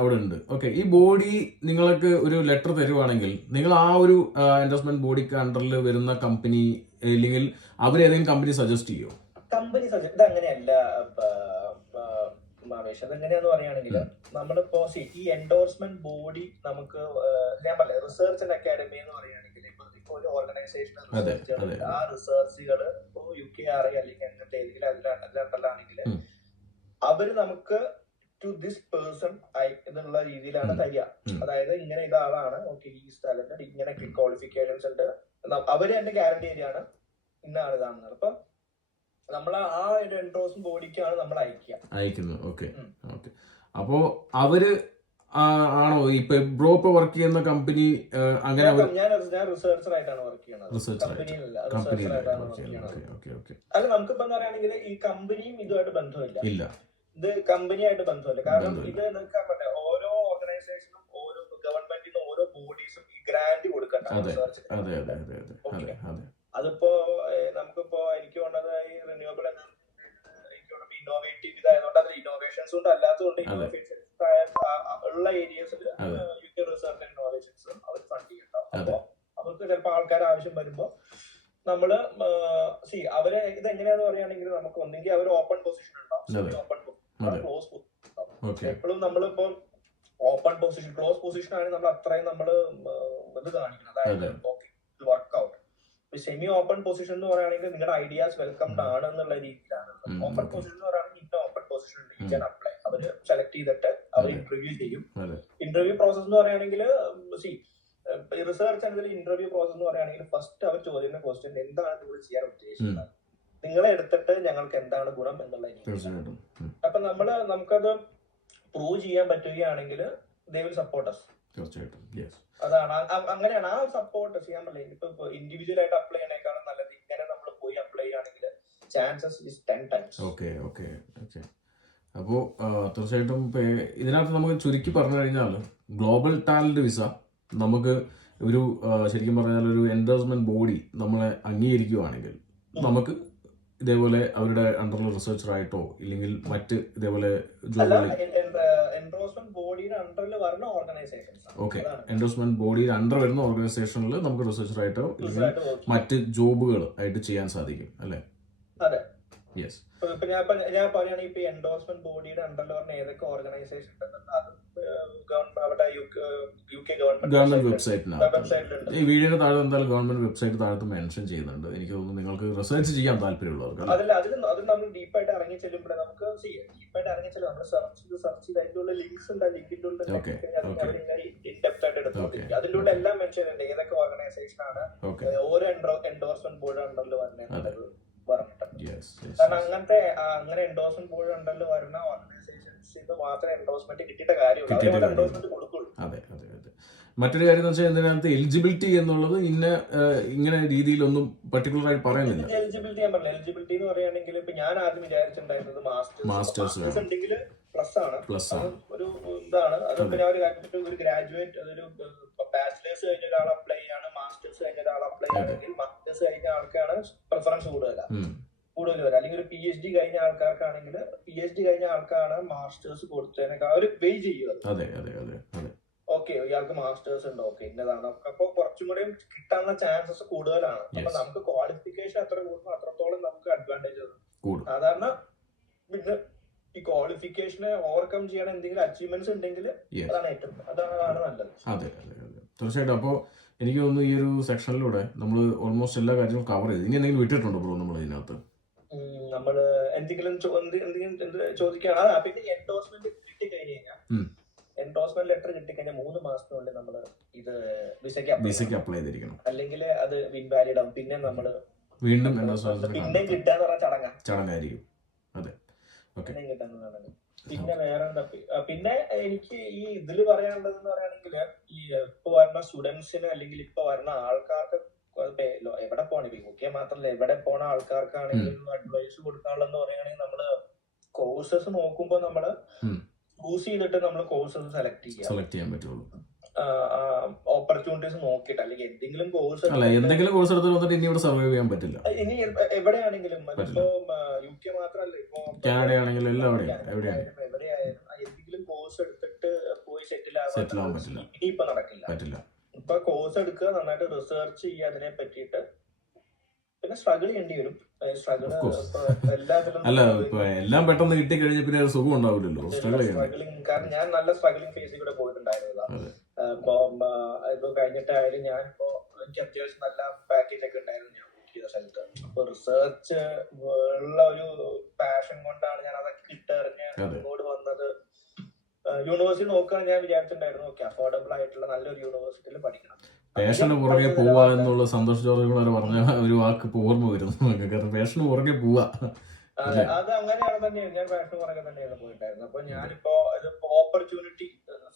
അവിടെ ഉണ്ട്. ഓക്കെ, ഈ ബോഡി നിങ്ങൾക്ക് ഒരു ലെറ്റർ തരുവാണെങ്കിൽ നിങ്ങൾ ആ ഒരു എൻഡോഴ്സ്മെന്റ് ബോഡിക്ക് അണ്ടറിൽ വരുന്ന കമ്പനി അല്ലെങ്കിൽ അവരേതെങ്കിലും കമ്പനി സജസ്റ്റ് ചെയ്യോ? കമ്പനി സജസ്റ്റ് ഇത് അങ്ങനെയല്ല മാവേഷ്. അതെങ്ങനെയാന്ന് പറയുകയാണെങ്കിൽ നമ്മളിപ്പോ ഈ എൻഡോഴ്സ്മെന്റ് ബോഡി നമുക്ക് ഞാൻ പറയാം റിസർച്ച് ആൻഡ് അക്കാഡമി എന്ന് പറയുകയാണെങ്കിൽ ഇപ്പൊ ഒരു ഓർഗനൈസേഷൻ ആ റിസർച്ചുകൾ ഇപ്പോ UKRI അല്ലെങ്കിൽ അങ്ങനത്തെ ഏതെങ്കിലും അതിലാണെങ്കിൽ അവര് നമുക്ക് ടു ദിസ് പേഴ്സൺ എന്നുള്ള രീതിയിലാണ് തരിക. അതായത് ഇങ്ങനെ ഇതാളാണ്, ഓക്കെ ഈ സ്ഥലത്ത് ഇങ്ങനെയൊക്കെ ക്വാളിഫിക്കേഷൻസ് ഉണ്ട്, അവര് എന്റെ ഗ്യാരണ്ടി തരികയാണ് ഇന്ന ആൾ ഇതാണെന്ന്. അപ്പൊ നമ്മൾ ആ ഒരു എൻഡോഴ്സ്മെന്റ് ബോഡിക്കാണ് നമ്മൾ അയക്കുന്നത്. Okay okay. അപ്പോ അവര് ആണോ ഇപ്പൊ ബ്രോ ഇപ്പൊ വർക്ക് ചെയ്യുന്ന കമ്പനി? അങ്ങനെ ഞാൻ റിസർച്ചർ ആയിട്ടാണ് വർക്ക് ചെയ്യുന്നത്, അല്ല നമുക്കിപ്പോ പറയുകയാണെങ്കിൽ ഈ കമ്പനിയും ഇതുമായിട്ട് ബന്ധമില്ല, ഇത് കമ്പനിയായിട്ട് ബന്ധമില്ല. കാരണം ഇത് നിങ്ങൾക്ക് പറ്റേ ഓരോ ഓർഗനൈസേഷനും ഓരോ ഗവൺമെന്റിനും ഓരോ ബോഡീസും ഈ ഗ്രാന്റ് കൊടുക്കണ്ട റിസർച്ച്. അതിപ്പോ നമുക്കിപ്പോ എനിക്ക് വേണ്ടത് ഈ റിന്യൂവബിൾ ഇന്നോവേറ്റീവ് ഇതായതുകൊണ്ട് അത് ഇന്നോവേഷൻസ് കൊണ്ട് അല്ലാത്തതുകൊണ്ട് ഇന്നോവേഷൻസ് ഉള്ള ഏരിയസിൽ UK റിസർച്ച് ഇന്നോവേഷൻസ് അവർ ഫണ്ട് ചെയ്യുന്നുണ്ടാവും. അപ്പൊ അവർക്ക് ചിലപ്പോൾ ആൾക്കാർ ആവശ്യം വരുമ്പോ നമ്മള് അവര് ഇത് എങ്ങനെയാന്ന് പറയുകയാണെങ്കിൽ നമുക്ക് ഒന്നെങ്കിൽ അവർ ഓപ്പൺ പൊസിഷൻ ഉണ്ടാവും, ഓപ്പൺ ക്ലോസ് പൊസിഷൻ. എപ്പോഴും നമ്മളിപ്പോ ഓപ്പൺ പൊസിഷൻ ക്ലോസ് പൊസിഷൻ ആണെങ്കിൽ നമ്മൾ അത്രയും നമ്മള് ഇത് കാണിക്കണം, അതായത് വർക്ക്ഔട്ട്. സെമി ഓപ്പൺ പൊസിഷൻ എന്ന് പറയുകയാണെങ്കിൽ നിങ്ങളുടെ ഐഡിയാസ് വെൽക്കംഡ് ആണ് എന്നുള്ള രീതിയിലാണ്. ഓപ്പൺ പൊസിഷൻ എന്ന് പറയുകയാണെങ്കിൽ ഇന്ന ഓപ്പൺ പൊസിഷൻ ഉണ്ട്, യു ക്യാൻ അപ്ലൈ. അവര് സെലക്ട് ചെയ്തിട്ട് അവർ ഇന്റർവ്യൂ ചെയ്യും. ഇന്റർവ്യൂ പ്രോസസ് എന്ന് പറയുകയാണെങ്കിൽ റിസർച്ച് ആണെങ്കിൽ ഇന്റർവ്യൂ പ്രോസസ് എന്ന് പറയുകയാണെങ്കിൽ ഫസ്റ്റ് അവർ ചോദിക്കുന്ന ക്വസ്റ്റ്യൻ എന്താണ് നിങ്ങൾ ചെയ്യാൻ ഉദ്ദേശിക്കുന്നത്, നിങ്ങളെ എടുത്തിട്ട് ഞങ്ങൾക്ക് എന്താണ് ഗുണം എന്നുള്ള രീതിയിലാണ്. അപ്പൊ നമുക്കത് പ്രൂവ് ചെയ്യാൻ പറ്റുകയാണെങ്കിൽ ദേ വിൽ സപ്പോർട്ട് us. അതാണ് അങ്ങനെയാണ് ആ സപ്പോർട്ട് ചെയ്യാൻ പറ്റില്ല. ഇപ്പൊ ഇൻഡിവിജ്വൽ ആയിട്ട് അപ്ലൈ ചെയ്യണേക്കാളും നല്ലത് ഇങ്ങനെ നമ്മൾ പോയി അപ്ലൈ ചെയ്യുകയാണെങ്കിൽ ചാൻസസ് ഇസ് 10 times. അപ്പോൾ തീർച്ചയായിട്ടും ഇതിനകത്ത് നമുക്ക് ചുരുക്കി പറഞ്ഞു കഴിഞ്ഞാൽ ഗ്ലോബൽ ടാലന്റ് വിസ നമുക്ക് ഒരു ശരിക്കും പറഞ്ഞാൽ ഒരു എൻഡോഴ്സ്മെന്റ് ബോഡി നമ്മളെ അംഗീകരിക്കുകയാണെങ്കിൽ നമുക്ക് ഇതേപോലെ അവരുടെ അണ്ടറിൽ റിസർച്ചർ ആയിട്ടോ ഇല്ലെങ്കിൽ മറ്റ് ഇതേപോലെ എൻഡോഴ്സ്മെന്റ് ബോഡിയിൽ അണ്ടർ വരുന്ന ഓർഗനൈസേഷനിൽ നമുക്ക് റിസർച്ചർ ആയിട്ടോ ഇല്ലെങ്കിൽ മറ്റ് ജോബുകൾ ആയിട്ട് ചെയ്യാൻ സാധിക്കും, അല്ലേ? അതെ. യെസ്. ഇപ്പൊ ഞാൻ പറയുകയാണെങ്കിൽ ഇപ്പൊ എൻഡോഴ്സ്മെന്റ് ബോഡിയുടെ അണ്ടറിൽ പറഞ്ഞ ഏതൊക്കെ ഓർഗനൈസേഷൻ ഗവൺമെന്റ് വെബ്സൈറ്റിനകത്ത് ഈ വീഡിയോയുടെ താഴെ എന്തായാലും ഗവൺമെന്റ് വെബ്സൈറ്റ് താഴത്ത് മെൻഷൻ ചെയ്യുന്നുണ്ട്. എനിക്ക് തോന്നുന്നു നിങ്ങൾക്ക് റിസർച്ച് ചെയ്യാൻ താല്പര്യമുള്ളവർക്ക് അത് നമ്മൾ ഡീപ്പായിട്ട് ഇറങ്ങി ചെല്ലുമ്പോഴേ നമുക്ക് ഡീപ്പായിട്ട് ഇറങ്ങി ചെല്ലും. നമ്മൾ സെർച്ച് ചെയ്ത് അതിന്റെ ഉള്ള ലിങ്ക്സ് ഉണ്ട്, ലിങ്കിന്റെ ഉള്ള ഇൻഡെപ്ത് ആയിട്ട് എടുത്തോണ്ടിരിക്കും. അതിന്റെ ഉള്ള എല്ലാം മെൻഷൻ ചെയ്യുന്നുണ്ട്, ഏതൊക്കെ ഓർഗനൈസേഷൻ ആണ് ഓരോ എൻഡോഴ്സ്മെന്റ് ബോർഡ് അണ്ടറിൽ വരുന്നത്. കാരണം അങ്ങനെ എൻഡോഴ്സ്മെന്റ് ബോർഡ് അണ്ടറിൽ വരുന്ന ഓർഗനൈസേഷൻസ് മാത്രമേ എൻഡോഴ്സ്മെന്റ് കിട്ടിയിട്ട് കാര്യമുള്ളൂ, എൻഡോഴ്സ്മെന്റ് കൊടുക്കുള്ളൂ. അതെ. മറ്റൊരു കാര്യം എന്ന് വെച്ചാൽ ഇതിനകത്ത് എലിജിബിലിറ്റി എന്നുള്ളത് ഇങ്ങനെ രീതിയിലൊന്നും പർട്ടിക്കുലർ ആയിട്ട് പറയുന്നില്ല. എലിജിബിലിറ്റി ഞാൻ പറഞ്ഞു. എലിജിബിലിറ്റി എന്ന് പറയുകയാണെങ്കിൽ ഇപ്പൊ ഞാൻ ആദ്യം വിചാരിച്ചിട്ടുണ്ടായിരുന്നത് മാസ്റ്റേഴ്സ് ഉണ്ടെങ്കിൽ പ്ലസ് ആണ് ഒരു ഇതാണ്. അതൊക്കെ ഞാൻ ഒരു ഗ്രാജുവേറ്റ് അതൊരു ബാച്ചിലേഴ്സ് കഴിഞ്ഞ ഒരാൾ അപ്ലൈ ചെയ്യാണ്, മാസ്റ്റേഴ്സ് കഴിഞ്ഞ ഒരാൾ അപ്ലൈ ചെയ്യുകയാണെങ്കിൽ മാസ്റ്റേഴ്സ് കഴിഞ്ഞ ആൾക്കാണ് പ്രിഫറൻസ് കൂടുതൽ വരാം. അല്ലെങ്കിൽ ഒരു PhD കഴിഞ്ഞ ആൾക്കാർക്കാണെങ്കിൽ PhD കഴിഞ്ഞ ആൾക്കാണ് മാസ്റ്റേഴ്സ് കൊടുത്തതിനൊക്കെ അവർ വെയ് ചെയ്യുക. ഓക്കെ ഇയാൾക്ക് മാസ്റ്റേഴ്സ് ഉണ്ട്, ഓക്കെ ഇന്നതാണ്. അപ്പൊ കുറച്ചും കൂടെ കിട്ടാനുള്ള ചാൻസസ് കൂടുതലാണ്. അപ്പൊ നമുക്ക് ക്വാളിഫിക്കേഷൻ എത്ര കൂടുന്നു അത്രത്തോളം നമുക്ക് അഡ്വാൻറ്റേജ് സാധാരണ. പിന്നെ ഈ ക്വാളിഫിക്കേഷനെ ഓവർകം ചെയ്യാൻ എന്തെങ്കിലും അച്ചീവ്മെന്റ്സ് ഉണ്ടെങ്കിൽ അതാണ് നല്ലത്. അതെ തീർച്ചയായിട്ടും. അപ്പോൾ എനിക്ക് തോന്നുന്നു ഈ ഒരു സെക്ഷനിലൂടെ നമ്മൾ ഓൾമോസ്റ്റ് എല്ലാ കാര്യങ്ങളും കവർ ചെയ്തു. ഇനി എന്തെങ്കിലും വിട്ടിട്ടുണ്ടോ ബ്രോ നമ്മൾ ഇതിനകത്ത്? നമ്മള് എന്തെങ്കിലും ചോദിക്കുകയാണ്. പിന്നെ എൻഡോഴ്സ്മെന്റ് കിട്ടിക്കഴിഞ്ഞ് കഴിഞ്ഞാൽ എൻഡോഴ്സ്മെന്റ് ലെറ്റർ കിട്ടിക്കഴിഞ്ഞാൽ 3 മാസത്തിനുള്ളിൽ നമ്മള് ഇത് വിസയ്ക്ക് അപ്ലൈ ചെയ്തിരിക്കണം. അല്ലെങ്കിൽ അത് ഇൻവാലിഡ് ആവും. പിന്നെ നമ്മള് വീണ്ടും പിന്നെ കിട്ടാന്ന് പറഞ്ഞ ചടങ്ങായിരിക്കും. അതെ, പിന്നെ കിട്ടാന്ന്. പിന്നെ വേറെ എന്താ, പിന്നെ എനിക്ക് ഈ ഇതില് പറയാനുള്ളതെന്ന് പറയുകയാണെങ്കിൽ, ഈ ഇപ്പൊ വരുന്ന സ്റ്റുഡൻസിന് അല്ലെങ്കിൽ ഇപ്പൊ വരുന്ന ആൾക്കാർക്ക് എവിടെ പോകണം, ഇപ്പൊ UK മാത്രമല്ല എവിടെ പോണ ആൾക്കാർക്കാണെങ്കിലും അഡ്വൈസ് കൊടുക്കാനുള്ളതെന്ന് പറയുകയാണെങ്കിൽ, നമ്മള് കോഴ്സസ് നോക്കുമ്പോ നമ്മള് ചൂസ് ചെയ്തിട്ട് നമ്മൾ കോഴ്സസ് സെലക്ട് ചെയ്യാൻ പറ്റുള്ളൂ. ഓപ്പർച്യൂണിറ്റീസ് നോക്കിയിട്ട്, അല്ലെങ്കിൽ എന്തെങ്കിലും കോഴ്സ് എടുത്തിട്ട് ഇനി ഇവിടെ സർവൈവ് ചെയ്യാൻ പറ്റില്ല. ഇനി എവിടെയാണെങ്കിലും, ഇപ്പോ UK മാത്രമല്ല, ഇപ്പൊ കാനഡ ആണെങ്കിലും എവിടെയായാലും എന്തെങ്കിലും കോഴ്സ് എടുത്തിട്ട് പോയി സെറ്റിൽ ആവാൻ പറ്റില്ല. ഇനിയിപ്പോ നടക്കില്ല. ഇപ്പൊ കോഴ്സ് എടുക്കുക, നന്നായിട്ട് റിസർച്ച് ചെയ്യുക അതിനെ പറ്റിയിട്ട്, പിന്നെ സ്ട്രഗിൾ ചെയ്യേണ്ടി വരും. അല്ല, ഇപ്പൊ എല്ലാം പെട്ടെന്ന് കിട്ടി കഴിഞ്ഞ പിന്നെ സുഖം ഉണ്ടാവില്ലല്ലോ. കാരണം ഞാൻ നല്ല സ്ട്രഗിളിംഗ് ഫേസിൽ കൂടെ പോയിട്ടുണ്ടായിരുന്നതാണ്. ഇപ്പൊ കഴിഞ്ഞിട്ടായാലും എനിക്ക് അത്യാവശ്യം നല്ല പാക്കേജ് ഒക്കെ ഉണ്ടായിരുന്നു ഞാൻ വർക്ക് ചെയ്ത സ്ഥലത്ത്. അപ്പൊ റിസർച്ച് ഉള്ള ഒരു പാഷൻ കൊണ്ടാണ് ഞാൻ അതൊക്കെ ഇട്ടെറിഞ്ഞ് ഇങ്ങോട്ട് വന്നത്. യൂണിവേഴ്സിറ്റി നോക്കാൻ ഞാൻ വിചാരിച്ചിട്ടുണ്ടായിരുന്നു, ഓക്കെ അഫോർഡബിൾ ആയിട്ടുള്ള നല്ലൊരു യൂണിവേഴ്സിറ്റിയിൽ പഠിക്കണം. പാഷന് പുറകെ പോവാ എന്നുള്ള സന്തോഷ് ജോർജ് പറഞ്ഞ ഒരു വാക്ക് ഓർമ്മ വരുന്നു. കാരണം പാഷന് പുറകെ പോവാ, അത് അങ്ങനെയാണ് തന്നെയാണ്. ഞാൻ പാഷന് പുറകെ തന്നെയാണ് പോയിട്ടായിരുന്നു. അപ്പൊ ഞാനിപ്പോ ഓപ്പർച്യൂണിറ്റി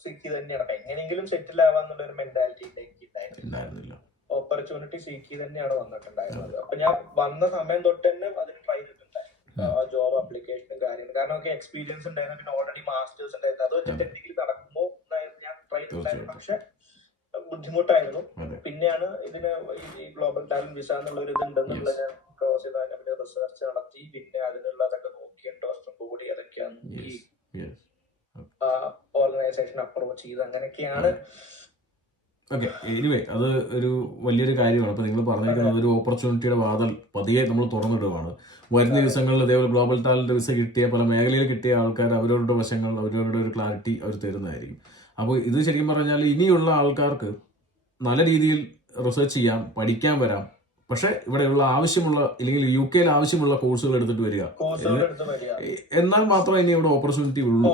സീക്ക് തന്നെയാണ്, എങ്ങനെയെങ്കിലും സെറ്റിൽ ആവാന്നുള്ള ഒരു മെന്റാലിറ്റി ഉണ്ടായിരുന്നില്ല. ഓപ്പർച്യൂണിറ്റി സീക്ക് തന്നെയാണ് വന്നിട്ടുണ്ടായിരുന്നത്. അപ്പൊ ഞാൻ വന്ന സമയം തൊട്ട് തന്നെ അതിന് ട്രൈ ചെയ്തിട്ടുണ്ടായിരുന്നു, ജോബ് അപ്ലിക്കേഷനും കാര്യങ്ങളും. കാരണം ഒക്കെ എക്സ്പീരിയൻസ് ഉണ്ടായിരുന്നു, പിന്നെ ഓൾറെഡി മാസ്റ്റേഴ്സ് ഉണ്ടായിരുന്നു. അത് വെച്ചിട്ട് എന്തെങ്കിലും നടക്കുമോ ഞാൻ ട്രൈ ചെയ്തിട്ടുണ്ടായിരുന്നു. പക്ഷെ ബുദ്ധിമുട്ടായിരുന്നു. പിന്നെയാണ് ഇതിന് ഈ ഗ്ലോബൽ ടാലന്റ് വിസ എന്നുള്ള ഒരു ഇതുണ്ടെന്നുള്ള ഞാൻ ക്രോസ് ചെയ്ത് അതിനെ റിസർച്ച് നടത്തി, പിന്നെ അതിനുള്ളതൊക്കെ നോക്കി എൻഡോഴ്സ്മെന്റ് ബോഡി അതൊക്കെയാണ് നോക്കി ഓർഗനൈസേഷൻ അപ്രോച്ച് ചെയ്ത് അങ്ങനെയൊക്കെയാണ്. ഓക്കെ, എനിവേ അത് ഒരു വലിയൊരു കാര്യമാണ്. അപ്പോൾ നിങ്ങൾ പറഞ്ഞിരിക്കുന്നത് ഒരു ഓപ്പർച്യൂണിറ്റിയുടെ വാതിൽ പതിയെ നമ്മൾ തുറന്നിടുകയാണ്. വരുന്ന ദിവസങ്ങളിൽ ഇതേപോലെ ഗ്ലോബൽ ടാലന്റ് വിസ കിട്ടിയ പല മേഖലയിൽ കിട്ടിയ ആൾക്കാർ അവരവരുടെ വശങ്ങൾ, അവരവരുടെ ഒരു ക്ലാരിറ്റി അവർ തരുന്നതായിരിക്കും. അപ്പോൾ ഇത് ശരിക്കും പറഞ്ഞാൽ ഇനിയുള്ള ആൾക്കാർക്ക് നല്ല രീതിയിൽ റിസർച്ച് ചെയ്യാം, പഠിക്കാൻ വരാം. പക്ഷെ ഇവിടെയുള്ള ആവശ്യമുള്ള അല്ലെങ്കിൽ UK ആവശ്യമുള്ള കോഴ്സുകൾ എടുത്തിട്ട് വരിക, എന്നാൽ മാത്രമേ ഇനി ഇവിടെ ഓപ്പർച്യൂണിറ്റി ഉള്ളൂ.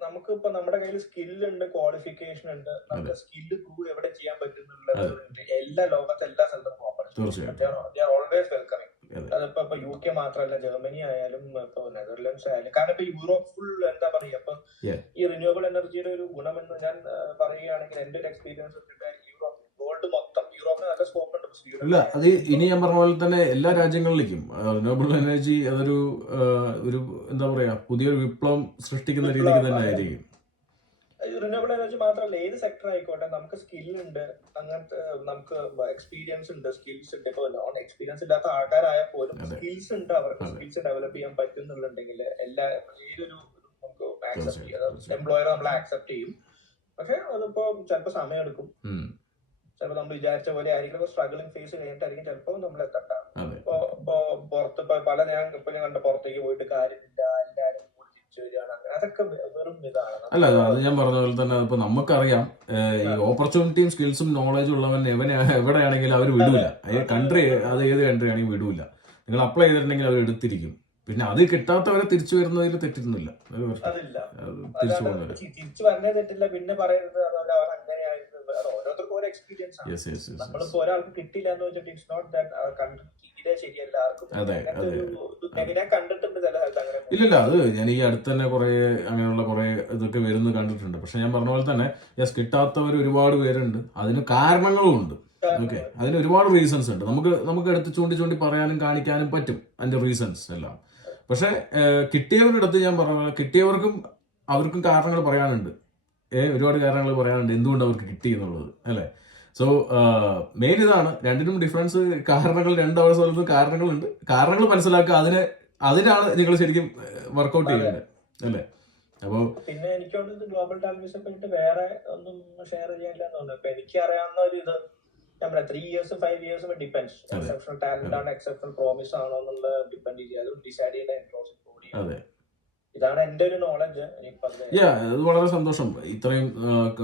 നമുക്ക് ഇപ്പൊ നമ്മുടെ കയ്യിൽ സ്കില്ലുണ്ട്, ക്വാളിഫിക്കേഷൻ ഉണ്ട്, നമുക്ക് സ്കില്ല് പ്രൂവ് എവിടെ ചെയ്യാൻ പറ്റുന്നുള്ളത് എല്ലാ ലോകത്തെ എല്ലാ സ്ഥലത്തും ഓൾവേസ് വെൽക്കമിങ്. അതിപ്പോ UK മാത്രമല്ല, ജർമ്മനി ആയാലും ഇപ്പൊ നെതർലാൻഡ്സ് ആയാലും. കാരണം ഇപ്പൊ യൂറോപ്പ് ഫുൾ എന്താ പറയുക, ഇപ്പൊ ഈ റിന്യൂവബിൾ എനർജിയുടെ ഒരു ഗുണമെന്ന് ഞാൻ പറയുകയാണെങ്കിൽ, എന്റെ ഒരു എക്സ്പീരിയൻസ് യൂറോപ്പ് വേൾഡ് മൊത്തം യൂറോപ്പിന് നല്ല സ്കോപ്പ് ഉണ്ട്. ഇല്ല, അത് ഇനി ഞാൻ പറഞ്ഞ പോലെ തന്നെ എല്ലാ രാജ്യങ്ങളിലേക്കും റിന്യൂവബിൾ എനർജി അതൊരു എന്താ പറയാ പുതിയൊരു വിപ്ലവം സൃഷ്ടിക്കുന്ന രീതിക്ക് തന്നെ ആയിരിക്കും. റിന്യൂവബിൾ എനർജി മാത്രമല്ല, ഏത് സെക്ടർ ആയിക്കോട്ടെ, നമുക്ക് സ്കില്ലുണ്ട്, അങ്ങനത്തെ നമുക്ക് എക്സ്പീരിയൻസ് ഉണ്ട്, സ്കിൽസ് ഉണ്ട്. ഇപ്പൊ നോൺ എക്സ്പീരിയൻസ് ഇല്ലാത്ത ആൾക്കാരായാൽ പോലും സ്കിൽസ് ഉണ്ട്, അവർക്ക് സ്കിൽസ് ഡെവലപ്പ് ചെയ്യാൻ പറ്റുന്നുണ്ടെങ്കിൽ ഏതൊരു നമുക്ക് ആക്സെപ്റ്റ് ചെയ്യാം, എംപ്ലോയർ നമ്മളെ ആക്സെപ്റ്റ് ചെയ്യും. പക്ഷെ അതിപ്പോ ചിലപ്പോ സമയം എടുക്കും, ചിലപ്പോ നമ്മൾ വിചാരിച്ച പോലെ ആയിരിക്കും. സ്ട്രഗിളിംഗ് ഫേസ് കഴിഞ്ഞിട്ടായിരിക്കും ചിലപ്പോ നമ്മൾ എത്തണ്ട. ഇപ്പൊ പുറത്ത് ഞാൻ കണ്ട പുറത്തേക്ക് പോയിട്ട് കാര്യമില്ല, എല്ലാരും അതൊക്കെ വെറും ഇതാണ്. അല്ല, അത് ഞാൻ പറഞ്ഞ പോലെ തന്നെ ഇപ്പൊ നമുക്കറിയാം, ഈ ഓപ്പർച്യൂണിറ്റിയും സ്കിൽസും നോളജും ഉള്ളവൻ എവിടെയാണെങ്കിലും അവർ വിടൂല. കൺട്രി അത് ഏത് കൺട്രി ആണെങ്കിലും വിടൂല. നിങ്ങൾ അപ്ലൈ ചെയ്തിട്ടുണ്ടെങ്കിൽ അവർ എടുത്തിരിക്കും. പിന്നെ അത് കിട്ടാത്തവരെ തിരിച്ചു വരുന്നതിൽ തെറ്റിരുന്നില്ല, തിരിച്ചു പോകുന്നവര് തിരിച്ചു വരണേ തെറ്റില്ല. പിന്നെ പറയുന്നത് ഓരോരുത്തർക്കും ഓരോ എക്സ്പീരിയൻസ് ആണ്. നമ്മളിപ്പോ ഒരാൾക്ക് കിട്ടില്ല എന്ന് വെച്ചിട്ട് ഇറ്റ്സ് നോട്ട് ദാറ്റ് തീരെ ശരിയല്ല ആർക്കും. ഞാൻ കണ്ടിട്ടുണ്ട് ചില സ്ഥലത്ത് അങ്ങനെ. ഇല്ലില്ല, അത് ഞാൻ ഈ അടുത്ത് തന്നെ അങ്ങനെയുള്ള കുറെ ഇതൊക്കെ വരുന്നത് കണ്ടിട്ടുണ്ട്. പക്ഷെ ഞാൻ പറഞ്ഞ പോലെ തന്നെ കിട്ടാത്തവർ ഒരുപാട് പേരുണ്ട്. അതിന് കാരണങ്ങളും ഉണ്ട്. ഓക്കെ, അതിന് ഒരുപാട് റീസൺസ് ഉണ്ട്. നമുക്ക് എടുത്ത് ചൂണ്ടി പറയാനും കാണിക്കാനും പറ്റും അതിന്റെ റീസൺസ് എല്ലാം. പക്ഷെ കിട്ടിയവരുടെ അടുത്ത് ഞാൻ പറഞ്ഞ കിട്ടിയവർക്കും അവർക്കും കാരണങ്ങൾ പറയാനുണ്ട്. ഒരുപാട് കാരണങ്ങൾ പറയാനുണ്ട് എന്തുകൊണ്ട് അവർക്ക് കിട്ടി എന്നുള്ളത്, അല്ലേ? സോ മെയിൻ ഇതാണ്, രണ്ടിനും ഡിഫറൻസ്. കാരണങ്ങൾ രണ്ടാമത്തെ സ്ഥലത്ത് കാരണങ്ങളുണ്ട്. കാരണങ്ങൾ മനസ്സിലാക്കുക, അതിനാണ് നിങ്ങൾ ശരിക്കും വർക്ക്ഔട്ട് ചെയ്യേണ്ടത്, അല്ലേ? അപ്പൊ പിന്നെ എനിക്കുള്ളത് ഗ്ലോബൽ ടാലന്റ് വിസയെ പറ്റി വേറെ ഒന്നും ഷെയർ ചെയ്യാനില്ല എന്ന് തോന്നുന്നു. ഇപ്പൊ എനിക്ക് അറിയാവുന്ന ഒരു ഇത് 3 years 5 years depends. Exceptional talent ആണ്, എക്സെപ്ഷണൽ പ്രോമിസ് ആണോ എന്നുള്ള ഡിപ്പെൻഡ് ചെയ്യാതെ ഡിസൈഡ് ചെയ്യേണ്ട. ഇതാണ് എന്റെ ഒരു നോളജ്. അത് വളരെ സന്തോഷം. ഇത്രയും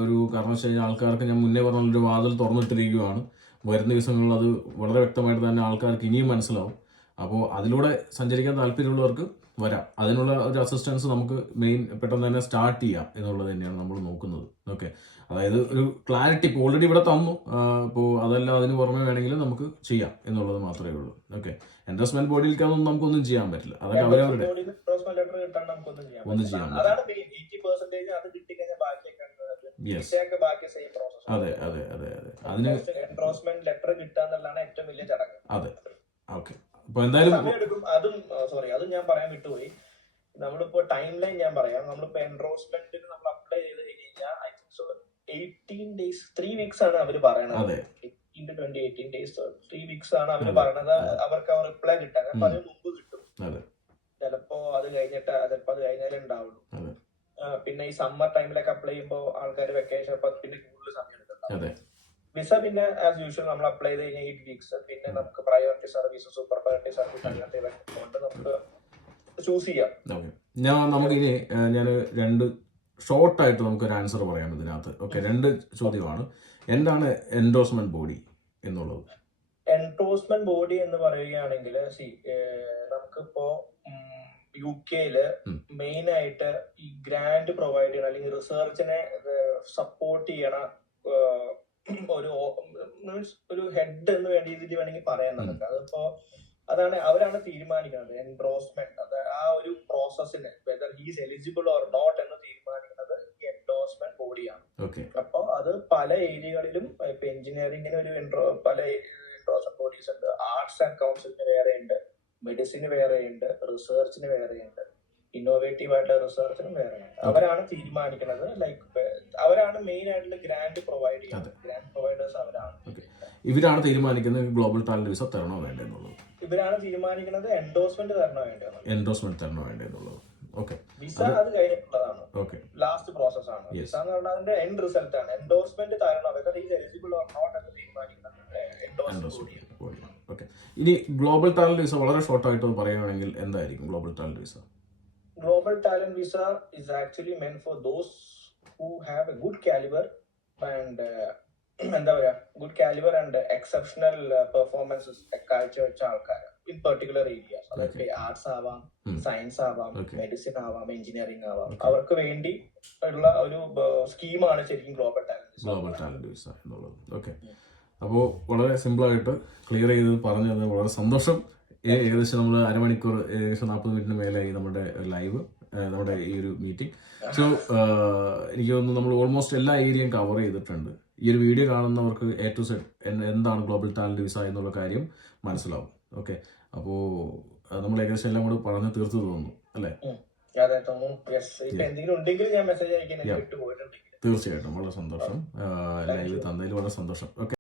ഒരു കാരണം വെച്ച് കഴിഞ്ഞാൽ ആൾക്കാർക്ക് ഞാൻ മുന്നേ പറഞ്ഞൊരു വാതിൽ തുറന്നിട്ടിരിക്കുകയാണ്. വരുന്ന ദിവസങ്ങളിൽ അത് വളരെ വ്യക്തമായിട്ട് തന്നെ ആൾക്കാർക്ക് ഇനിയും മനസ്സിലാവും. അപ്പോൾ അതിലൂടെ സഞ്ചരിക്കാൻ താല്പര്യമുള്ളവർക്ക് വരാം. അതിനുള്ള ഒരു അസിസ്റ്റൻസ് നമുക്ക് പെട്ടെന്ന് തന്നെ സ്റ്റാർട്ട് ചെയ്യാം എന്നുള്ളത് തന്നെയാണ് നമ്മൾ നോക്കുന്നത്. ഓക്കെ, അതായത് ഒരു ക്ലാരിറ്റി ഇപ്പോൾ ഓൾറെഡി ഇവിടെ തന്നു. ഇപ്പോൾ അതല്ല അതിന് പുറമെ വേണമെങ്കിൽ നമുക്ക് ചെയ്യാം എന്നുള്ളത് മാത്രമേ ഉള്ളൂ. ഓക്കെ, എൻഡോഴ്സ്മെന്റ് ബോഡിയിലേക്കൊന്നും നമുക്കൊന്നും ചെയ്യാൻ പറ്റില്ല. അതൊക്കെ അവരവരുടെ ഒന്നും ചെയ്യാൻ അതെ അതെ അതെ അതെ അതിന് ലെറ്റർ കിട്ടാന്നുള്ളതാണ് ഏറ്റവും വലിയ ചടങ്ങ്. അതെ, ഓക്കെ. അപ്പൊ എന്തായാലും അതും ഞാൻ പറയാൻ വിട്ടുപോയി. നമ്മളിപ്പോ ടൈം ലൈൻ ഞാൻ പറയാം. നമ്മളിപ്പോ എൻറോൾമെന്റിന് നമ്മൾ അപ്ലൈ ചെയ്ത് കഴിഞ്ഞാൽ I think so 18 days 3 weeks ആണ് അവര് പറയണത്. 18 to 18 days 3 weeks ആണ് അവര് പറയണത്. അവർക്ക് ആ റിപ്ലൈ കിട്ടാൻ അപ്പൊ അതിന് മുമ്പ് കിട്ടും. ചിലപ്പോ അത് കഴിഞ്ഞിട്ട് ചിലപ്പോ അത് കഴിഞ്ഞാലേ ഉണ്ടാവുള്ളൂ. പിന്നെ ഈ സമ്മർ ടൈമിലൊക്കെ അപ്ലൈ ചെയ്യുമ്പോൾ ആൾക്കാർ വെക്കേഷൻ അപ്പൊ പിന്നെ കൂടുതൽ സമയം എടുക്കുന്നുണ്ടാവും. വിസ പിന്നെ ആസ് യൂഷ്വൽ നമ്മൾ അപ്ലൈ ചെയ്ത് കഴിഞ്ഞാൽ 8 weeks. പിന്നെ നമുക്ക് priority service, super priority service അങ്ങനത്തെ കൊണ്ട് നമുക്ക് ചൂസ് ചെയ്യാം. നമുക്കിനി ഞാൻ രണ്ട് ഷോർട്ടായിട്ട് നമുക്കൊരു ആൻസർ പറയാം ഇതിനകത്ത്. ഓക്കെ, 2 ചോദ്യമാണ്. എന്താണ് എൻഡോഴ്സ്മെന്റ് ബോഡി എന്നുള്ളത്? എൻഡോഴ്സ്മെന്റ് ബോഡി എന്ന് പറയുകയാണെങ്കിൽ നമുക്കിപ്പോ UK-ല് മെയിൻ ആയിട്ട് ഈ ഗ്രാന്റ് പ്രൊവൈഡ് ചെയ്യണം അല്ലെങ്കിൽ റിസർച്ചിനെ സപ്പോർട്ട് ചെയ്യണ ഒരു ഹെഡ് എന്ന് വേണ്ട രീതിയിൽ വേണമെങ്കിൽ പറയാൻ നമുക്ക്. അതിപ്പോ അവരാണ് തീരുമാനിക്കുന്നത് എൻഡോഴ്സ്മെന്റ്. അത് ആ ഒരു പ്രോസസ്സിന് whether he's eligible or not എന്ന് തീരുമാനിക്കുന്നത് ഈ എൻഡോഴ്സ്മെന്റ് ബോഡിയാണ്. അപ്പൊ അത് പല ഏരിയകളിലും ഇപ്പൊ എഞ്ചിനീയറിംഗിന് പല എൻഡോഴ്സ്മെന്റ് ബോഡീസ് ഉണ്ട്. ആർട്സ് ആൻഡ് കൗൺസിലിന് വേറെ ഉണ്ട്, മെഡിസിന് വേറെ ഉണ്ട്, റിസർച്ചിന് വേറെ ഉണ്ട്, ഇന്നോവേറ്റീവ് ആയിട്ടുള്ള റിസർച്ചിനും വേറെ ഉണ്ട്. അവരാണ് തീരുമാനിക്കുന്നത്. അവരാണ് മെയിൻ ആയിട്ടുള്ള ഗ്രാന്റ് പ്രൊവൈഡ് ചെയ്യുന്നത്. ഗ്രാന്റ് പ്രൊവൈഡേഴ്സ് അവരാണ്. ഇവരാണ് തീരുമാനിക്കുന്നത് ഗ്ലോബൽ ടാലന്റ് വിസ തരണോ വേണ്ടെന്നുള്ളത്. ഇവരാണ് തീരുമാനിക്കുന്നത് എൻഡോഴ്സ്മെന്റ് തരണോ വേണ്ടെന്നുള്ളത്. ഓക്കെ, വിസ അത് കഴിഞ്ഞിട്ടുള്ളതാണ്. ലാസ്റ്റ് പ്രോസസ് ആണ്. വിസ എന്ന് പറഞ്ഞാൽ അതിന്റെ എൻഡ് റിസൾട്ട് ആണ്. എൻഡോഴ്സ്മെന്റ് തരണോ whether is eligible or not എന്ന് തീരുമാനിക്കുന്നത് എൻഡോഴ്സ്മെന്റ്. ഓക്കെ, ഇനി ഗ്ലോബൽ ടാലന്റ് വിസ വളരെ ഷോർട്ടായിട്ട് പറയുകയാണെങ്കിൽ എന്തായിരിക്കും global talent visa? Global talent visa is actually meant for those who have a good caliber and good caliber and exceptional performances കാഴ്ചവെച്ച ആൾക്കാർ in particular areas. അതൊക്കെ ആർട്സ് ആവാം, science ആവാം, മെഡിസിൻ ആവാം, എഞ്ചിനീയറിംഗ് ആവാം. അവർക്ക് വേണ്ടി ഉള്ള ഒരു സ്കീമാണ് ശരിക്കും ഗ്ലോബൽ ടാലന്റ് വിസ എന്നുള്ളത്. ഓക്കെ, അപ്പോൾ വളരെ സിമ്പിളായിട്ട് ക്ലിയർ ചെയ്ത് പറഞ്ഞത് വളരെ സന്തോഷം. ഏകദേശം നമ്മൾ അരമണിക്കൂർ, ഏകദേശം 40 മിനിറ്റിന് മേലായി നമ്മുടെ ലൈവ്, നമ്മുടെ ഈ ഒരു മീറ്റിംഗ്. സോ എനിക്ക് തോന്നുന്നു നമ്മൾ ഓൾമോസ്റ്റ് എല്ലാ ഏരിയയും കവർ ചെയ്തിട്ടുണ്ട്. ഈ ഒരു വീഡിയോ കാണുന്നവർക്ക് A to Z എന്താണ് ഗ്ലോബൽ ടാലന്റ് വിസ എന്നുള്ള കാര്യം മനസ്സിലാവും. ഓക്കെ, അപ്പോൾ നമ്മൾ ഏകദേശം എല്ലാം കൂടെ പറഞ്ഞു തീർത്തു തോന്നുന്നു അല്ലേ? തീർച്ചയായിട്ടും വളരെ സന്തോഷം. ലൈവ് തന്നതിൽ വളരെ സന്തോഷം. ഓക്കെ.